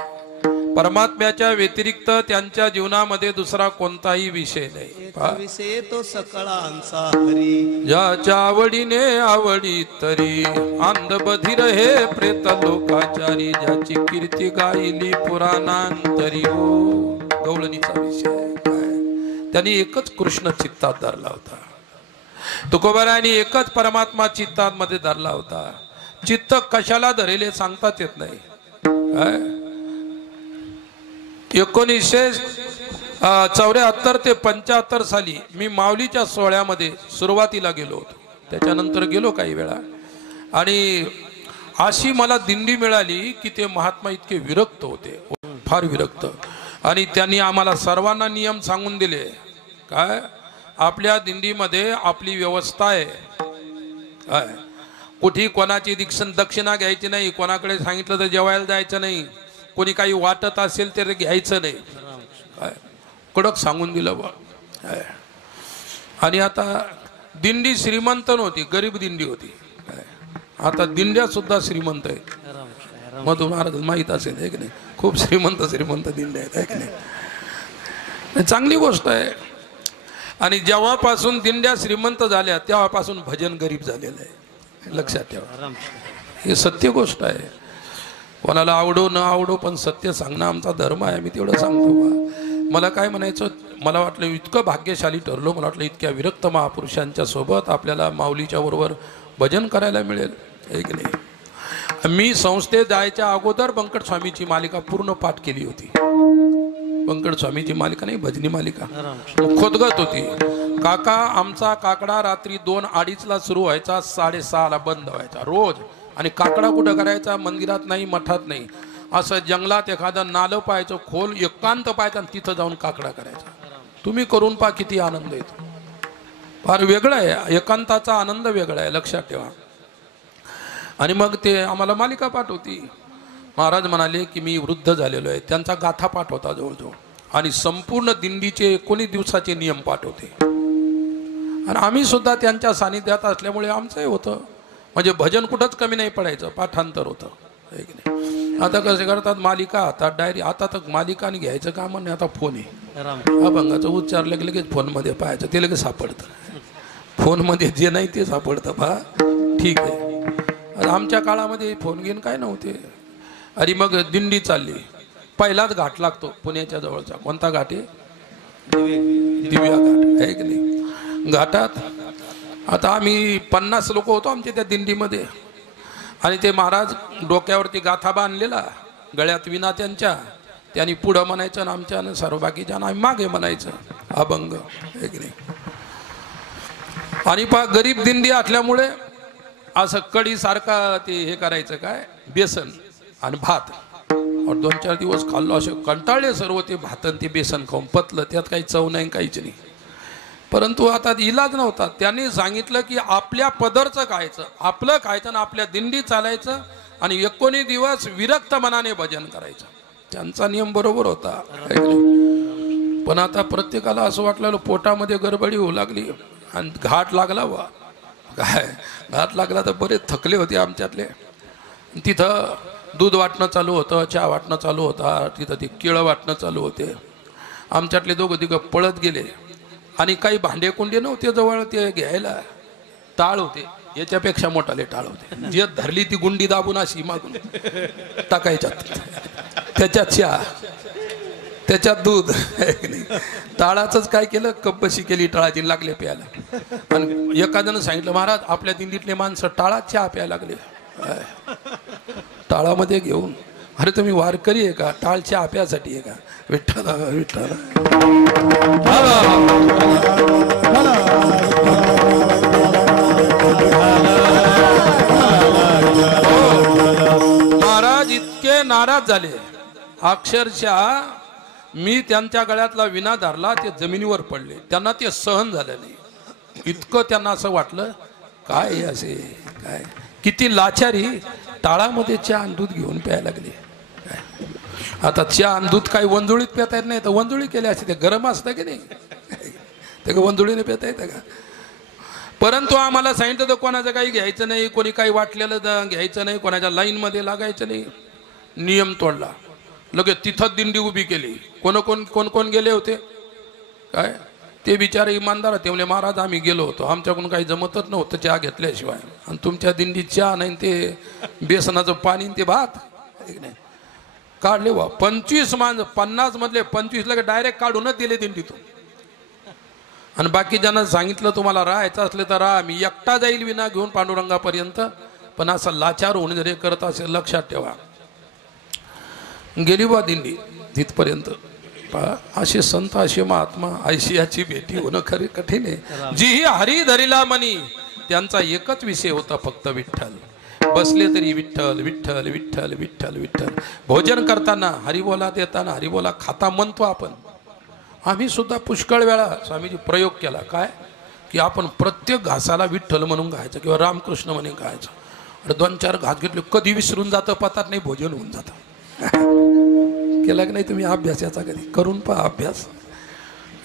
परमात्म्याच्या व्यतिरिक्त त्यांच्या जीवनामध्ये दुसरा कोणताही विषय नाही. विषय तो सकळांचा हरी. ज्याच्या आवडीने आवडी तरी अंध बधिर हे प्रेत लोकाचारी. ज्याची कीर्ती गायली पुराणांतरी. हो गवळणीचा विषय काय. त्यांनी एकच कृष्ण चित्तात धरला होता. तुकोबारायांनी एकच परमात्मा चित्तात मध्ये धरला होता. चित्त कशाला धरेले सांगताच येत नाही. 1974 ते 75 साली मी माऊलीच्या सोहळ्यामध्ये सुरुवातीला गेलो होतो. त्याच्यानंतर गेलो काही वेळा आणि अशी मला दिंडी मिळाली की ते महात्मा इतके विरक्त होते, फार विरक्त. आणि त्यांनी आम्हाला सर्वांना नियम सांगून दिले काय आपल्या दिंडीमध्ये आपली व्यवस्था आहे काय. कुठे कोणाची दक्षिणा घ्यायची नाही, कोणाकडे सांगितलं तर जेवायला जायचं नाही, कोणी काही वाटत असेल तर घ्यायचं नाही काय. कडक सांगून दिलं बा. आणि आता दिंडी श्रीमंत नव्हती, गरीब दिंडी होती. आता दिंड्या सुद्धा श्रीमंत आहेत. मग तुम्हाला माहित असेल आहे की नाही. खूप श्रीमंत दिंड्या आहेत आहे की नाही. चांगली गोष्ट आहे. आणि जेव्हापासून दिंड्या श्रीमंत झाल्या तेव्हापासून भजन गरीब झालेलं आहे. लक्षात ठेवा, हे सत्य गोष्ट आहे. कोणाला आवडो न आवडो पण सत्य सांगणं आमचा धर्म आहे. मी तेवढं सांगतो बा. मला काय म्हणायचं, मला वाटलं इतकं भाग्यशाली ठरलो. मला वाटलं इतक्या विरक्त महापुरुषांच्या सोबत आपल्याला माऊलीच्या बरोबर भजन करायला मिळेल आहे की नाही. मी संस्थेत जायच्या अगोदर बंकट स्वामीची मालिका पूर्ण पाठ केली होती. बंकट स्वामीची मालिका नाही, भजनी मालिका खोदगत होती. काका आमचा काकडा रात्री 2-2:30 सुरू व्हायचा, 6:30 बंद व्हायचा रोज. आणि काकडा कुठं करायचा, मंदिरात नाही, मठात नाही, असं जंगलात एखादं नालं पाहायचं खोल, एकांत पाहायचं आणि तिथं जाऊन काकडा करायचा. तुम्ही करून पहा किती आनंद येतो. फार वेगळा आहे, एकांताचा आनंद वेगळा आहे, लक्षात ठेवा. आणि मग ते आम्हाला मालिका पाठ होती. महाराज म्हणाले की मी वृद्ध झालेलो आहे. त्यांचा गाथा पाठ होता जवळजवळ. आणि संपूर्ण दिंडीचे 19 दिवसाचे नियम पाठ होते. आणि आम्ही सुद्धा त्यांच्या सानिध्यात असल्यामुळे आमचंही होतं. म्हणजे भजन कुठंच कमी नाही पडायचं, पाठांतर होतं आहे की नाही. आता कसे करतात मालिका, आता डायरी. आता तर मालिका आणि घ्यायचं काम नाही, आता फोन आहे. अभंगाचं उच्चारलं की लगेच फोनमध्ये पाहायचं, ते लगेच सापडतं. फोनमध्ये जे नाही ते सापडतं पहा. ठीक आहे. आमच्या काळामध्ये फोन घेऊन काय नव्हते. आणि मग दिंडी चालली. पहिलाच घाट लागतो पुण्याच्या जवळचा. कोणता घाट आहे, दिव्या घाट आहे की नाही. घाटात आता आम्ही 50 लोक होतो आमच्या त्या दिंडीमध्ये. आणि ते महाराज डोक्यावरती गाथा बांधलेला, गळ्यात विना त्यांच्या. त्यांनी पुढं म्हणायचं आणि आमच्या सर्व बाकीच्या आम्ही मागे म्हणायचं अभंग आहे की नाही. आणि पहा गरीब दिंडी असल्यामुळे असं कडी सारखा ते हे करायचं काय, बेसन आणि भात. 2-4 दिवस खाल्लो, असे कंटाळले सर्व ते भात आणि ते बेसन खाऊन. पतलं, त्यात काही चव नाही, काहीच नाही. परंतु आता इलाज नव्हता. त्यांनी सांगितलं की आपल्या पदरचं खायचं, आपलं खायचं आणि आपल्या दिंडी चालायचं. आणि 19 दिवस विरक्त मनाने भजन करायचं. त्यांचा नियम बरोबर होता. पण आता प्रत्येकाला असं वाटलं पोटामध्ये गडबडी होऊ लागली. आणि घाट लागला वा काय, घाट लागला तर बरेच थकले होते आमच्यातले. तिथं दूध वाटणं चालू होतं, चहा वाटणं चालू होता, तिथं ते केळं वाटणं चालू होते. आमच्यातले दोघं तिघं पळत गेले. आणि काही भांडे कुंडे नव्हते जवळ ते घ्यायला. टाळ होते, याच्यापेक्षा मोठाले टाळ होते. जे धरली ती गुंडी दाबून अशी मागून टाकायच्यात. त्याच्यात चहा, त्याच्यात दूध. टाळाचंच काय केलं, कप्पशी केली टाळाची, लागले प्यायला. आणि एखाद्यानं सांगितलं महाराज आपल्या दिंडीतले माणसं टाळात चहा प्यायला लागले. टाळामध्ये घेऊन, अरे तुम्ही वारकरी आहे का, टाळ चहा प्यासाठी आहे का. विठ्ठल विठ्ठल. महाराज इतके नाराज झाले अक्षरशः. मी त्यांच्या गळ्यातला विना धरला, ते जमिनीवर पडले. त्यांना ते सहन झालं नाही. इतकं त्यांना असं वाटलं काय असे काय, किती लाचारी. टाळामध्ये चहा आणि दूध घेऊन प्यायला लागले. आता चहा आणि दूध काही वंजुळीत पिता येत नाही, तर वंजुळी केली असते, ते गरम असतं की नाही. ते का वंजुळीने पेता येतं का? परंतु आम्हाला सांगितलं तर कोणाचं काही घ्यायचं नाही, कोणी काही वाटलेलं घ्यायचं नाही, कोणाच्या लाईनमध्ये लागायचं नाही. नियम तोडला. लगेच तिथंच दिंडी उभी केली. कोण कोण गेले होते काय? ते बिचारे इमानदार ते म्हणले महाराज आम्ही गेलो होतो, आमच्याकडून काही जमतच नव्हतं चहा घेतल्याशिवाय, आणि तुमच्या दिंडीत चहा नाही ते बेसनाचं पाणी ते भात नाही काढले वा. 25 माणसं 50 मधले 25 लगे डायरेक्ट काढूनच दिले दिंडीतून. आणि बाकी ज्यांना सांगितलं तुम्हाला राहायचं असले तर राहा, मी एकटा जाईल विना घेऊन पांडुरंगापर्यंत, पण असं लाचार होऊन जरी करत असेल लक्षात ठेवा. गेली बा दिंडी तिथपर्यंत. असे संत असे महात्मा आयशियाची भेटी होणं खरी कठीण आहे. जी ही हरी धरिला मनी, त्यांचा एकच विषय होता फक्त विठ्ठल. बसले तरी विठ्ठल विठ्ठल विठ्ठल विठ्ठल विठ्ठल. भोजन करताना हरिबोला देताना हरिबोला खाता म्हणतो आपण. आम्ही सुद्धा पुष्कळ वेळा स्वामीजी प्रयोग केला काय की आपण प्रत्येक घासाला विठ्ठल म्हणून गायचं किंवा रामकृष्ण म्हणून गायचं. अरे 2-4 घास घेतले कधी विसरून जातं पतात नाही, भोजन होऊन जातं. केला की नाही तुम्ही अभ्यास याचा? कधी करून पहा अभ्यास.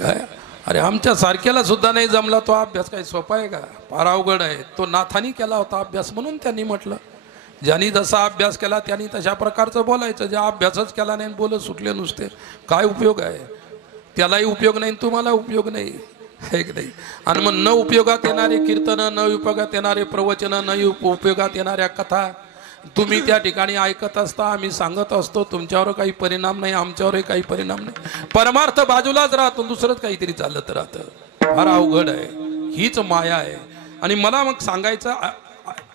काय अरे आमच्या सारख्याला सुद्धा नाही जमला तो अभ्यास. काही सोपा आहे का? फार अवघड आहे. तो नाथानी केला होता अभ्यास म्हणून त्यांनी म्हटलं ज्यांनी जसा अभ्यास केला त्यांनी तशा प्रकारचं बोलायचं. ज्या अभ्यासच केला नाही बोलत सुटले नुसते काय उपयोग आहे? त्यालाही उपयोग नाही, तुम्हाला उपयोग नाही, आहे की नाही? आणि मग न उपयोगात येणारे कीर्तन, न उपयोगात येणारे प्रवचन, न उपयोगात येणाऱ्या कथा तुम्ही त्या ठिकाणी ऐकत असता. आम्ही सांगत असतो तुमच्यावर काही परिणाम नाही, आमच्यावरही काही परिणाम नाही. परमार्थ बाजूलाच राहतो, दुसरंच काहीतरी चालत राहतं. फार अवघड आहे. हीच माया आहे. आणि मला मग सांगायचं,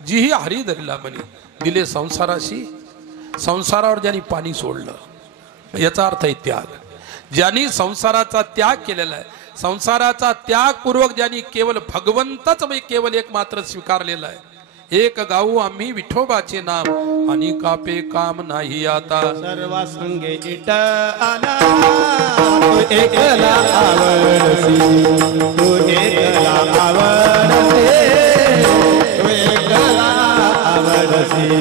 जी ही हरी धरिला म्हणे दिले संसाराशी, संसारावर ज्यांनी पाणी सोडलं याचा अर्थ आहे त्याग. ज्यांनी संसाराचा त्याग केलेला आहे, संसाराचा त्यागपूर्वक ज्यांनी केवळ भगवंतच केवळ एक मात्र स्वीकारलेला आहे. एक गाऊ आम्ही विठोबाचे नाम आणि कापे काम नाही आता. सर्व संगे इट आला तू एकला आवडसी, तू एकला आवडसी, तू एकला आवडसी.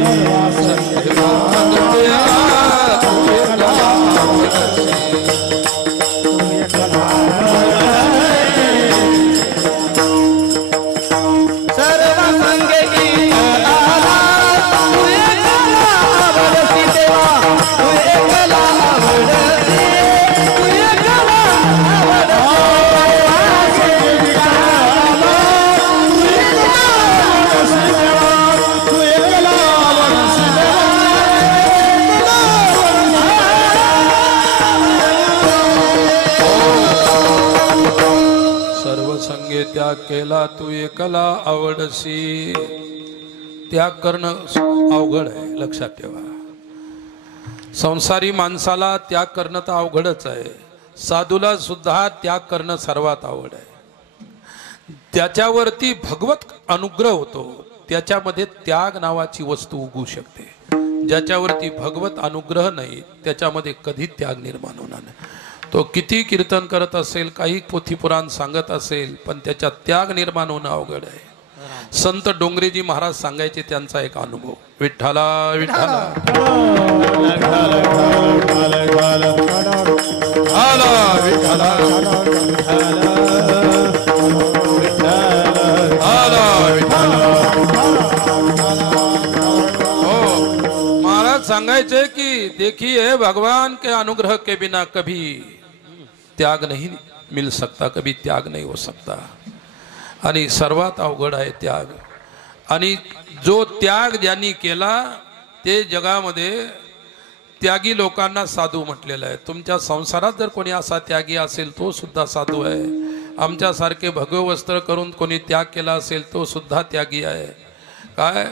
त्याग केला तू एकला आवडसी. त्याग करणं अवघड आहे, लक्षात ठेवा. संसारी माणसाला त्याग करणं तर अवघडच आहे. साधूला सुद्धा त्याग करणं सर्वात अवघड आहे. त्याच्यावरती भगवत अनुग्रह होतो, त्याच्यामध्ये त्याग नावाची वस्तू उगू शकते. ज्याच्यावरती भगवत अनुग्रह नाही त्याच्यामध्ये कधी त्याग निर्माण होणार नाही. तो किती कीर्तन करत असेल, काही पोथी पुराण सांगत असेल, पण त्याच्यात त्याग निर्माण होणं अवघड आहे. संत डोंगरेजी महाराज सांगायचे त्यांचा एक अनुभव. विठ्ठला विठ्ठला हो महाराज सांगायचे की देखिए भगवान के अनुग्रह के बिना कभी त्याग नहीं मिल सकता, कभी त्याग नहीं हो सकता. आणि सर्वात अवघड आहे त्याग. आणि जो त्याग ज्यांनी केला ते जगामध्ये त्यागी लोकांना साधू म्हटलेलं आहे. तुमच्या संसारात जर कोणी असा त्यागी असेल तो सुद्धा साधू आहे. आमच्यासारखे भगवे वस्त्र करून कोणी त्याग केला असेल तो सुद्धा त्यागी आहे. काय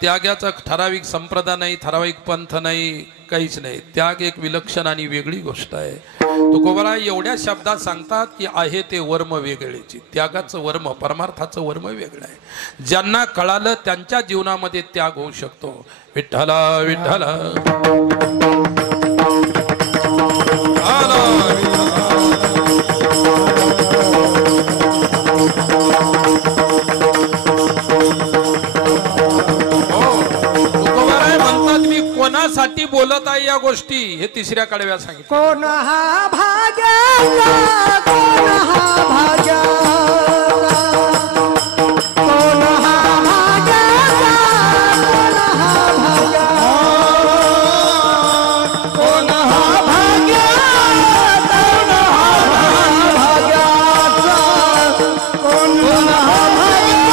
त्यागाचा ठराविक संप्रदाय नाही, ठराविक पंथ नाही, काहीच नाही. त्याग एक विलक्षण आणि वेगळी गोष्ट आहे. तुकोबराय एवढ्या शब्दात सांगतात की आहे ते वर्म वेगळेची. त्यागाचं वर्म, परमार्थाचं वर्म वेगळं आहे. ज्यांना कळालं त्यांच्या जीवनामध्ये त्याग होऊ शकतो. विठ्ठला विठ्ठला कोणासाठी बोलत आहे या गोष्टी हे तिसऱ्या कडव्यात सांगितलं. कोण हा भाग्याचा, कोण हा भाग्याचा, कोण हा भाग्याचा, कोण हा भाग्याचा, कोण हा भाग्याचा, कोण हा भाग्याचा, कोण हा भाग्याचा,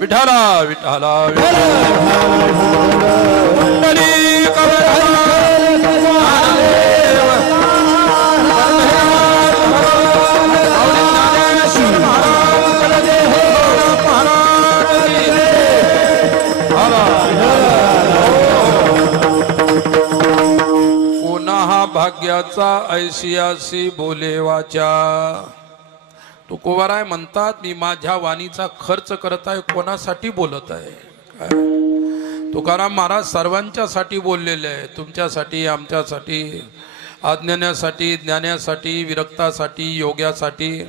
विठाला विठाला मंडळी पुन्हा भाग्याचा ऐशियासी बोले वाचा. तुकोबाराय म्हणतात मी माझ्या वाणीचा खर्च करत आहे, कोणासाठी बोलत आहे. तुकाराम महाराज सर्वांच्यासाठी बोललेले आहे, तुमच्यासाठी, आमच्यासाठी, अज्ञानासाठी, ज्ञानासाठी, विरक्तासाठी, योग्यासाठी,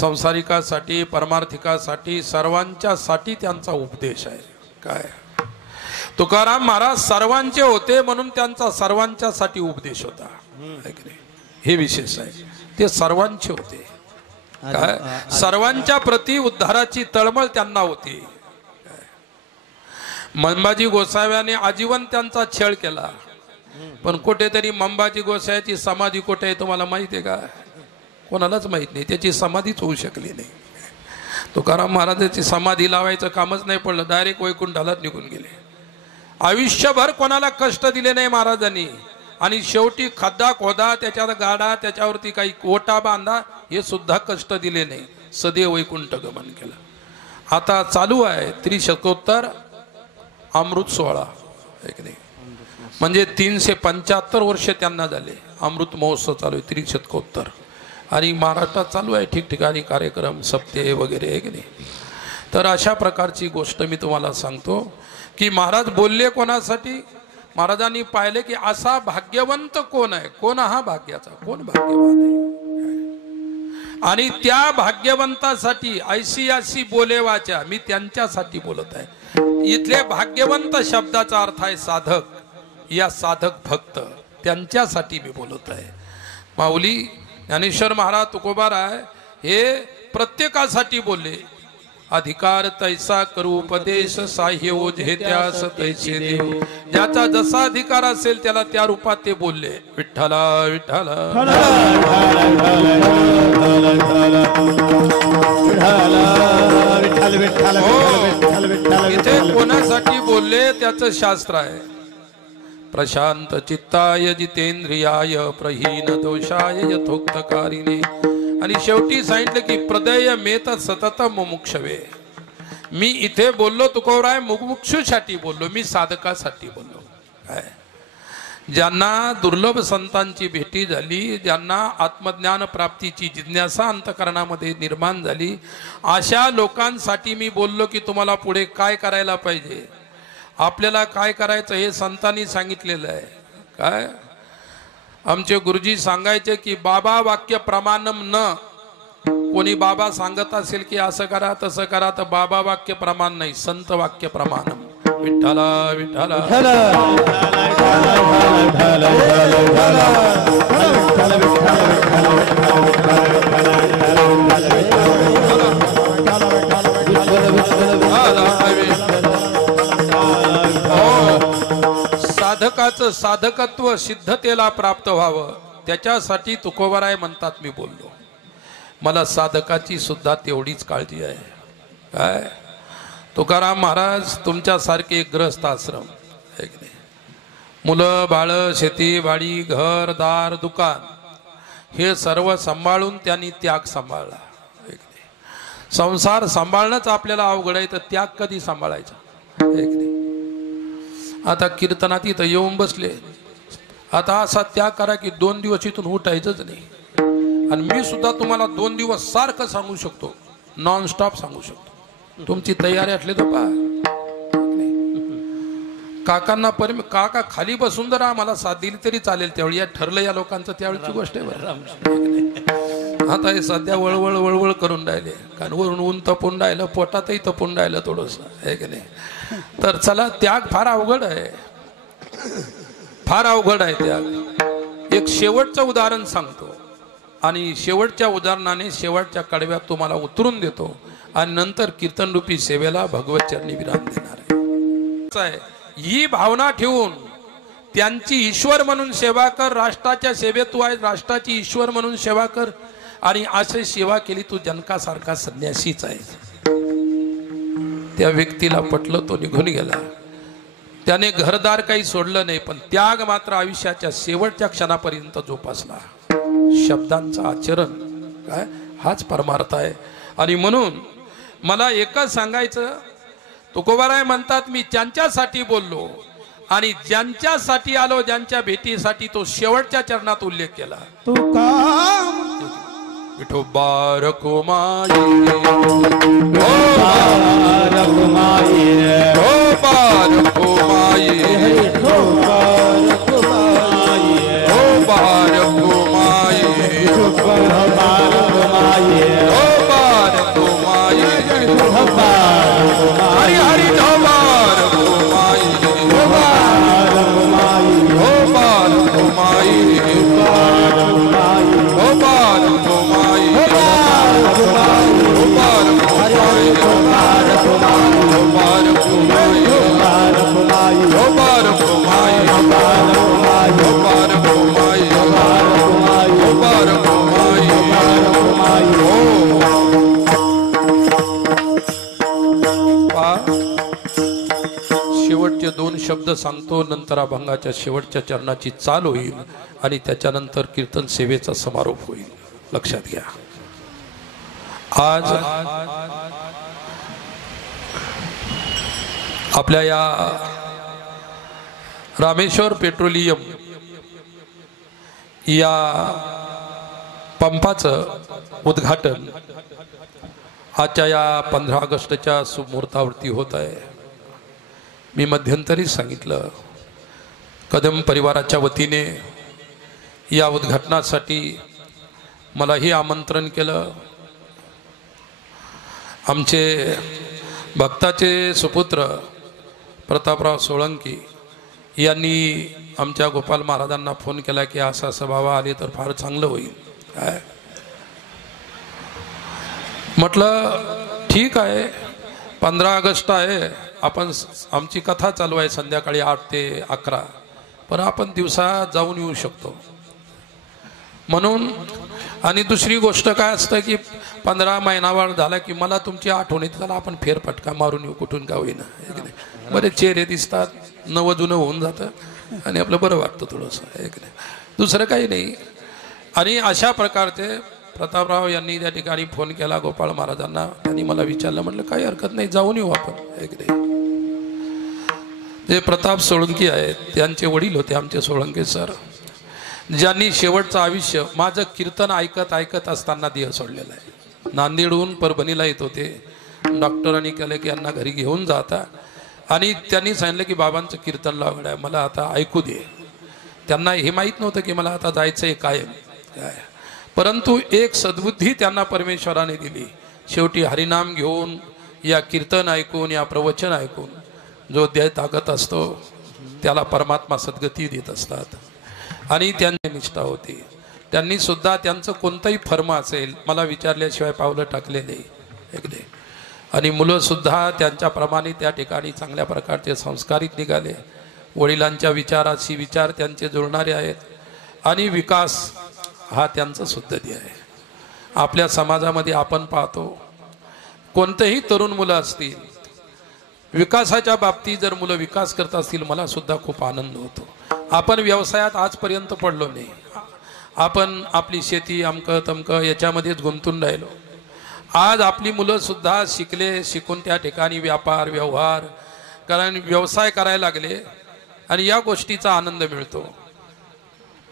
संसारिकासाठी, परमार्थिकासाठी, सर्वांच्यासाठी त्यांचा उपदेश आहे. काय तुकाराम महाराज सर्वांचे होते म्हणून त्यांचा सर्वांच्यासाठी उपदेश होता. हे विशेष आहे, ते सर्वांचे होते. काय सर्वांच्या प्रती उद्धाराची तळमळ त्यांना होती. मंबाजी गोसाव्याने आजीवन त्यांचा छळ केला, पण कुठेतरी मंबाजी गोसाव्याची समाधी कुठे आहे तुम्हाला माहिती आहे का? कोणालाच माहित नाही, त्याची समाधीच होऊ शकली नाही. तुकाराम महाराजांची समाधी लावायचं कामच नाही पडलं, डायरेक्ट वैकुंठालाच निघून गेले. आयुष्यभर कोणाला कष्ट दिले नाही महाराजांनी, आणि शेवटी खड्डा खोदा, त्याच्यात गाडा, त्याच्यावरती काही ओटा बांधा, हे सुद्धा कष्ट दिले नाही. सदैव वैकुंठ गमन केलं. आता चालू आहे त्रिशतकोत्तर अमृत सोहळा, म्हणजे 375 वर्ष त्यांना झाले. अमृत महोत्सव चालू आहे त्रिशतकोत्तर, आणि महाराष्ट्रात चालू आहे ठिकठिकाणी कार्यक्रम, सप्ते वगैरे आहे की नाही. तर अशा प्रकारची गोष्ट मी तुम्हाला सांगतो की महाराज बोलले कोणासाठी. महाराजांनी पाहिले की असा भाग्यवंत कोण आहे, कोण हा भाग्याचा, कोण भाग्यवान आहे. आणि त्या भाग्यवंतासाठी ऐशियासी बोलेवाच्या, मी त्यांच्यासाठी बोलत आहे. इथले भाग्यवंत शब्दाचा अर्थ आहे साधक, या साधक भक्त, त्यांच्यासाठी मी बोलत आहे. माऊली ज्ञानेश्वर महाराज तुकोबाराय हे प्रत्येकासाठी बोलले. अधिकार तैसा करू उपदेश, साह्य ओझे त्यास तैसे देव. ज्याचा जसा अधिकार असेल त्याला त्या रूपात ते बोलले. विठ्ठला विठ्ठला इथे कोणासाठी बोलले त्याचं शास्त्र आहे. प्रशांत चित्ताय जितेंद्रियाय प्रहीन दोषाय यथोक्तकारिणे. आणि शेवटी सांगितलं की प्रदय मेत सतत मुमुक्षवे. मी इथे बोललो तुकोबराय मुमुक्षूसाठी बोललो, मी साधकासाठी बोललो. काय ज्यांना दुर्लभ संतांची भेटी झाली, ज्यांना आत्मज्ञान प्राप्तीची जिज्ञासा अंतकरणामध्ये निर्माण झाली, अशा लोकांसाठी मी बोललो की तुम्हाला पुढे काय करायला पाहिजे, आपल्याला काय करायचं हे संतांनी सांगितलेलं आहे. काय आमचे गुरुजी सांगायचे की बाबा वाक्य प्रमाणम न. कोणी बाबा सांगत असेल की असं करा तसं करा तर बाबा वाक्य प्रमाण नाही, संत वाक्य प्रमाणम. विठ्ठला विठ्ठला साधकाचं साधकत्व सिद्धतेला प्राप्त व्हावं त्याच्यासाठी तुकोबाराय म्हणतात मी बोललो. मला साधकाची सुद्धा तेवढीच काळजी आहे. काय तुकाराम महाराज तुमच्यासारखे एक ग्रहस्थ आश्रम आहे की नाही, मुलं बाळ शेती बाडी घर दार दुकान हे सर्व सांभाळून त्यांनी त्याग सांभाळला आहे की नाही. संसार सांभाळणंच आपल्याला अवघड आहे तर त्याग कधी सांभाळायचा आहे की नाही. आता कीर्तनात इथं येऊन बसले, आता असा त्याग करा की 2 दिवस इथून उठायचंच नाही. आणि मी सुद्धा तुम्हाला 2 दिवस सारखं सांगू शकतो, नॉन स्टॉप सांगू शकतो. तुमची तयारी असली तर पहा. काकांना काका खाली बसून जर आम्हाला साथ दिली तरी चालेल, त्यावेळी या ठरलं या लोकांचं त्यावेळीची गोष्ट आहे बरं. आता हे सध्या वळवळ वळवळ करून राहिले, कारण वरून ऊन तपून राहिलं, पोटातही तपून राहिलं थोडंसं आहे की नाही. तर चला, त्याग फार अवघड आहे, फार अवघड आहे त्याग. एक शेवटचं उदाहरण सांगतो आणि शेवटच्या उदाहरणाने शेवटच्या कडव्यात तुम्हाला उतरून देतो आणि नंतर कीर्तन रूपी सेवेला भगवत चरणी विराम देणार आहे. ही भावना ठेवून त्यांची ईश्वर म्हणून सेवा कर. राष्ट्राच्या सेवेत तू आहे, राष्ट्राची ईश्वर म्हणून सेवा कर. आणि असे सेवा केली तू जनकासारखा संन्यासीच आहे. त्या व्यक्तीला पटलं, तो निघून गेला. त्याने घरदार काही सोडलं नाही, पण त्याग मात्र आयुष्याच्या शेवटच्या क्षणापर्यंत जोपासला. शब्दांचं आचरण काय हाच परमार्थ आहे. आणि म्हणून मला एकच सांगायचं, तुकोबाराय म्हणतात मी ज्यांच्यासाठी बोललो आणि ज्यांच्यासाठी आलो, ज्यांच्या भेटीसाठी, तो शेवटच्या चरणात उल्लेख केला. तुका विठोबा रखुमाई रखुमाई हरि हरि ढोबार घुमाई ढोबार घुमाई ढोबार घुमाई शेवटचे 2 शब्द सांगतो, नंतर अभंगाच्या शेवटच्या चरणाची चाल होईल आणि त्याच्यानंतर कीर्तन सेवेचा समारोप होईल. लक्षात घ्या. आज आपल्या या रामेश्वर पेट्रोलियम या पंपाचं उद्घाटन आजच्या या 15 ऑगस्टच्या सुमुहूर्तावरती होत आहे. मी मध्यंतरी सांगितलं, कदम परिवाराच्या वतीने या उद्घाटनासाठी मलाही आमंत्रण केलं. आमचे भक्ताचे सुपुत्र प्रतापराव सोळंकी यांनी आमच्या गोपाल महाराजांना फोन केला की असं असं बाबा आले तर फार चांगलं होईल. काय म्हटलं ठीक आहे, 15 ऑगस्ट आहे, आपण आमची कथा चालू आहे संध्याकाळी 8 ते 11, पण आपण दिवसा जाऊन येऊ शकतो म्हणून. आणि दुसरी गोष्ट काय असतं की 15 महिनाभर झाला की मला तुमची आठवण येते, त्याला आपण फेरफटका मारून येऊ कुठून का होईना. बरेच चेहरे दिसतात, नवं जुनं होऊन जातं आणि आपलं बरं वाटतं थोडंसं, एक नाही, दुसरं काही नाही. आणि अशा प्रकारचे प्रतापराव यांनी त्या ठिकाणी फोन केला गोपाळ महाराजांना. त्यांनी मला विचारलं, म्हटलं काही हरकत नाही, जाऊन येऊ आपण, एक नाही. जे प्रताप सोळंकी आहेत त्यांचे वडील होते आमचे सोळंके सर, ज्यांनी शेवटचं आयुष्य माझं कीर्तन ऐकत ऐकत असताना देह सोडलेलं आहे. नांदेडहून परभणीला येत होते, डॉक्टरांनी केलं की यांना घरी घेऊन जाता आणि त्यांनी सांगितलं की बाबांचं कीर्तन लावलं आहे, मला आता ऐकू दे. त्यांना हे माहीत नव्हतं की मला आता जायचं आहे कायम काय, परंतु एक सद्बुद्धी त्यांना परमेश्वराने दिली. शेवटी हरिनाम घेऊन, या कीर्तन ऐकून, या प्रवचन ऐकून जो ध्येय ताकत असतो त्याला परमात्मा सद्गती देत असतात आणि त्यांनी निष्ठा होती. त्यांनी सुद्धा त्यांचं कोणतंही फर्म असेल मला विचारल्याशिवाय पावलं टाकले नाही ऐकले. आणि मुलंसुद्धा त्यांच्याप्रमाणे त्या ठिकाणी चांगल्या प्रकारचे संस्कारित निघाले. वडिलांच्या विचाराशी विचार त्यांचे जुळणारे आहेत आणि विकास हा त्यांचं सुद्धा ध्येय आहे. आपल्या समाजामध्ये आपण पाहतो कोणतेही तरुण मुलं असतील विकासाच्या बाबतीत जर मुलं विकास करत असतील मला सुद्धा खूप आनंद होतो. आपण व्यवसायात आजपर्यंत पडलो नाही. आपण आपली शेती अमकं तमकं याच्यामध्येच गुंतून राहिलो. आज आपली मुलं सुद्धा शिकून त्या ठिकाणी व्यापार व्यवहार कारण व्यवसाय करायला लागले आणि या गोष्टीचा आनंद मिळतो.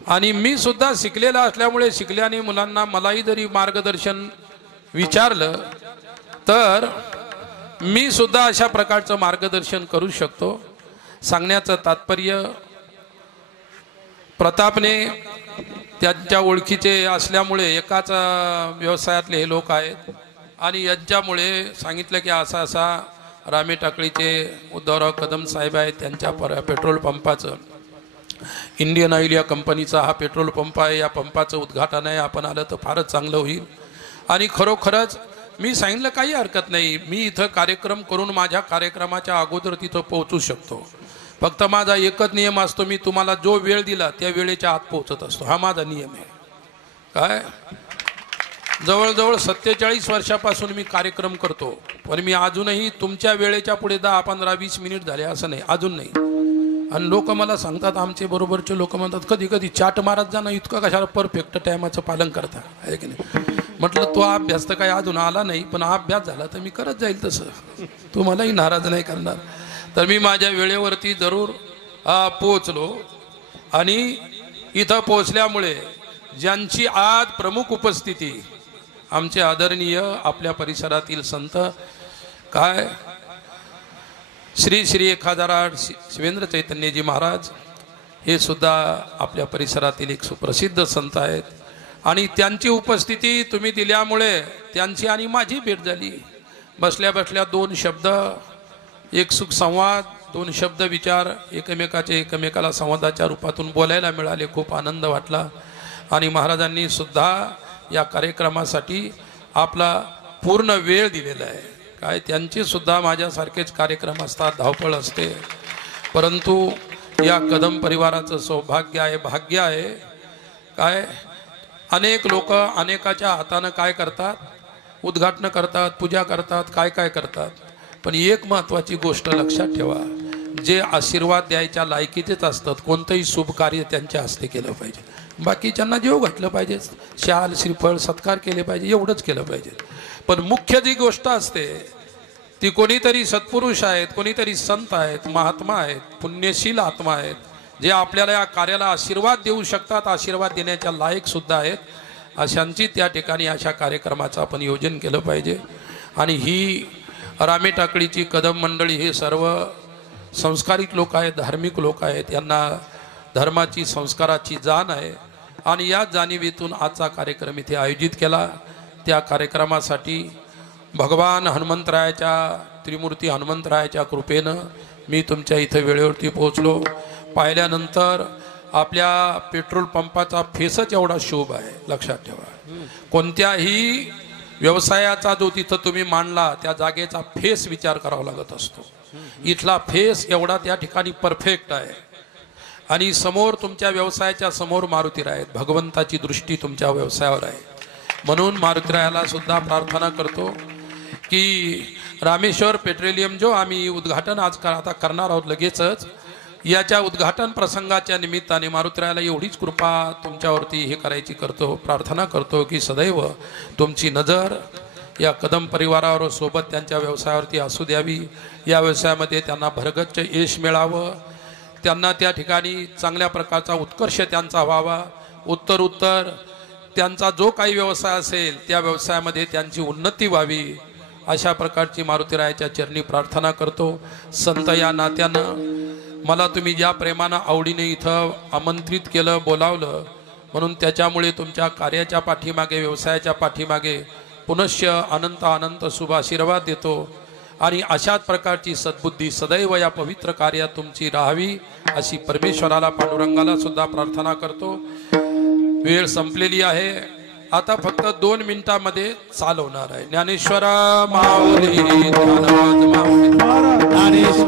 आणि मी सुद्धा शिकलेला असल्यामुळे शिकल्याने मुलांना मलाही जरी मार्गदर्शन विचारलं तर मी सुद्धा अशा प्रकारचं मार्गदर्शन करू शकतो. सांगण्याचं तात्पर्य प्रतापने त्यांच्या ओळखीचे असल्यामुळे एकाच व्यवसायातले हे लोक आहेत आणि यांच्यामुळे सांगितलं की असा असा रामे टाकळीचे उद्धवराव कदम साहेब आहेत त्यांच्या पेट्रोल पंपाचं इंडियन ऑइल या कंपनीचा हा पेट्रोल पंप आहे. या पंपाचं उद्घाटन आहे. आपण आलं तर फारच चांगलं होईल. आणि खरोखरच मी सांगितलं काही हरकत नाही. मी इथं कार्यक्रम करून माझ्या कार्यक्रमाच्या अगोदर तिथं पोहोचू शकतो. फक्त माझा एकच नियम असतो मी तुम्हाला जो वेळ दिला त्या वेळेच्या आत पोहोचत असतो. हा माझा नियम आहे. काय जवळजवळ 47 वर्षापासून मी कार्यक्रम करतो पण मी अजूनही तुमच्या वेळेच्या पुढे 10, 15, 20 मिनिट झाले असं नाही अजून नाही. आणि लोक मला सांगतात आमचे बरोबरचे लोक म्हणतात कधी कधी चाट मारत जाणं इतकं कशाला परफेक्ट टायमाचं पालन करता आहे की नाही. म्हटलं तो अभ्यास तर काही अजून आला नाही पण अभ्यास झाला तर मी करत जाईल तसं तुम्हालाही नाराज नाही करणार. तर मी माझ्या वेळेवरती जरूर पोचलो आणि इथं पोचल्यामुळे ज्यांची आज प्रमुख उपस्थिती आमचे आदरणीय आपल्या परिसरातील संत काय श्री श्री 1008 शिवेंद्र चैतन्यजी महाराज हे सुद्धा आपल्या परिसरातील एक सुप्रसिद्ध संत आहेत आणि त्यांची उपस्थिती तुम्ही दिल्यामुळे त्यांची आणि माझी भेट झाली. बसल्या बसल्या 2 शब्द एक सुख संवाद 2 शब्द विचार एकमेकाला संवादाच्या रूपातून बोलायला मिळाले. खूप आनंद वाटला आणि महाराजांनी सुद्धा या कार्यक्रमासाठी आपला पूर्ण वेळ दिलेला आहे. काय त्यांची सुद्धा माझ्यासारखेच कार्यक्रम असतात धावपळ असते परंतु या कदम परिवाराचं सौभाग्य आहे भाग्य आहे. काय अनेक लोक अनेकाच्या हातानं काय करतात उद्घाटन करतात पूजा करतात काय काय करतात पण एक महत्त्वाची गोष्ट लक्षात ठेवा जे आशीर्वाद द्यायच्या लायकीचेच असतात कोणतंही शुभ कार्य त्यांच्या हस्ते केलं पाहिजे. बाकीच्यांना जेव घातलं पाहिजे शाल श्रीफळ सत्कार केले पाहिजे एवढंच केलं पाहिजे. पण मुख्य जी गोष्ट असते ती कोणीतरी सत्पुरुष आहेत कोणीतरी संत आहेत महात्मा आहेत पुण्यशील आत्मा आहेत जे आपल्याला या कार्याला आशीर्वाद देऊ शकतात आशीर्वाद देण्याच्या लायक सुद्धा आहेत. अशांची त्या ठिकाणी अशा कार्यक्रमाचं आपण नियोजन केलं पाहिजे. आणि ही रामे टाकळीची कदम मंडळी हे सर्व संस्कारित लोक आहेत धार्मिक लोक आहेत यांना धर्माची संस्काराची जाण आहे आणि या जाणीवेतून आजचा कार्यक्रम इथे आयोजित केला. त्या कार्यक्रमासाठी भगवान हनुमंतरायाच्या त्रिमूर्ती हनुमंतरायाच्या कृपेनं मी तुमच्या इथं वेळेवरती पोहोचलो. पाहिल्यानंतर आपल्या पेट्रोल पंपाचा फेसच एवढा शुभ आहे लक्षात ठेवा. कोणत्याही व्यवसायाचा जो तिथं तुम्ही मांडला त्या जागेचा फेस विचार करावा लागत असतो. इथला फेस एवढा त्या ठिकाणी परफेक्ट आहे आणि समोर तुमच्या व्यवसायाच्या समोर मारुतीराय आहेत. भगवंताची दृष्टी तुमच्या व्यवसायावर आहे. म्हणून मारुतीरायाला सुद्धा प्रार्थना करतो की रामेश्वर पेट्रोलियम जो आम्ही उद्घाटन आज आता करणार आहोत लगेचच याच्या उद्घाटन प्रसंगाच्या निमित्ताने मारुतीरायाला एवढीच कृपा तुमच्यावरती हे करायची करतो प्रार्थना करतो की सदैव तुमची नजर या कदम परिवारावर सोबत त्यांच्या व्यवसायावरती असू द्यावी. या व्यवसायामध्ये त्यांना भरगच्च यश मिळावं त्यांना त्या ठिकाणी चांगल्या प्रकारचा उत्कर्ष त्यांचा व्हावा. उत्तर त्यांचा जो काही व्यवसाय असेल त्या व्यवसायामध्ये त्यांची उन्नती व्हावी अशा प्रकारची मारुतीरायाच्या चरणी प्रार्थना करतो. संत या नात्यानं मला तुम्ही ज्या प्रेमानं आवडीने इथं आमंत्रित केलं बोलावलं म्हणून त्याच्यामुळे तुमच्या कार्याच्या पाठीमागे व्यवसायाच्या पाठीमागे पुनश्च अनंत अनंत शुभ आशीर्वाद देतो. आणि अशाच प्रकारची सद्बुद्धी सदैव या पवित्र कार्यात तुमची राहावी अशी परमेश्वराला पांडुरंगाला सुद्धा प्रार्थना करतो। वेळ संपलेली आहे, आता फक्त 2 मिनिटांमध्ये चालवणार आहे। ज्ञानेश्वरा माऊली ज्ञानराज माऊली।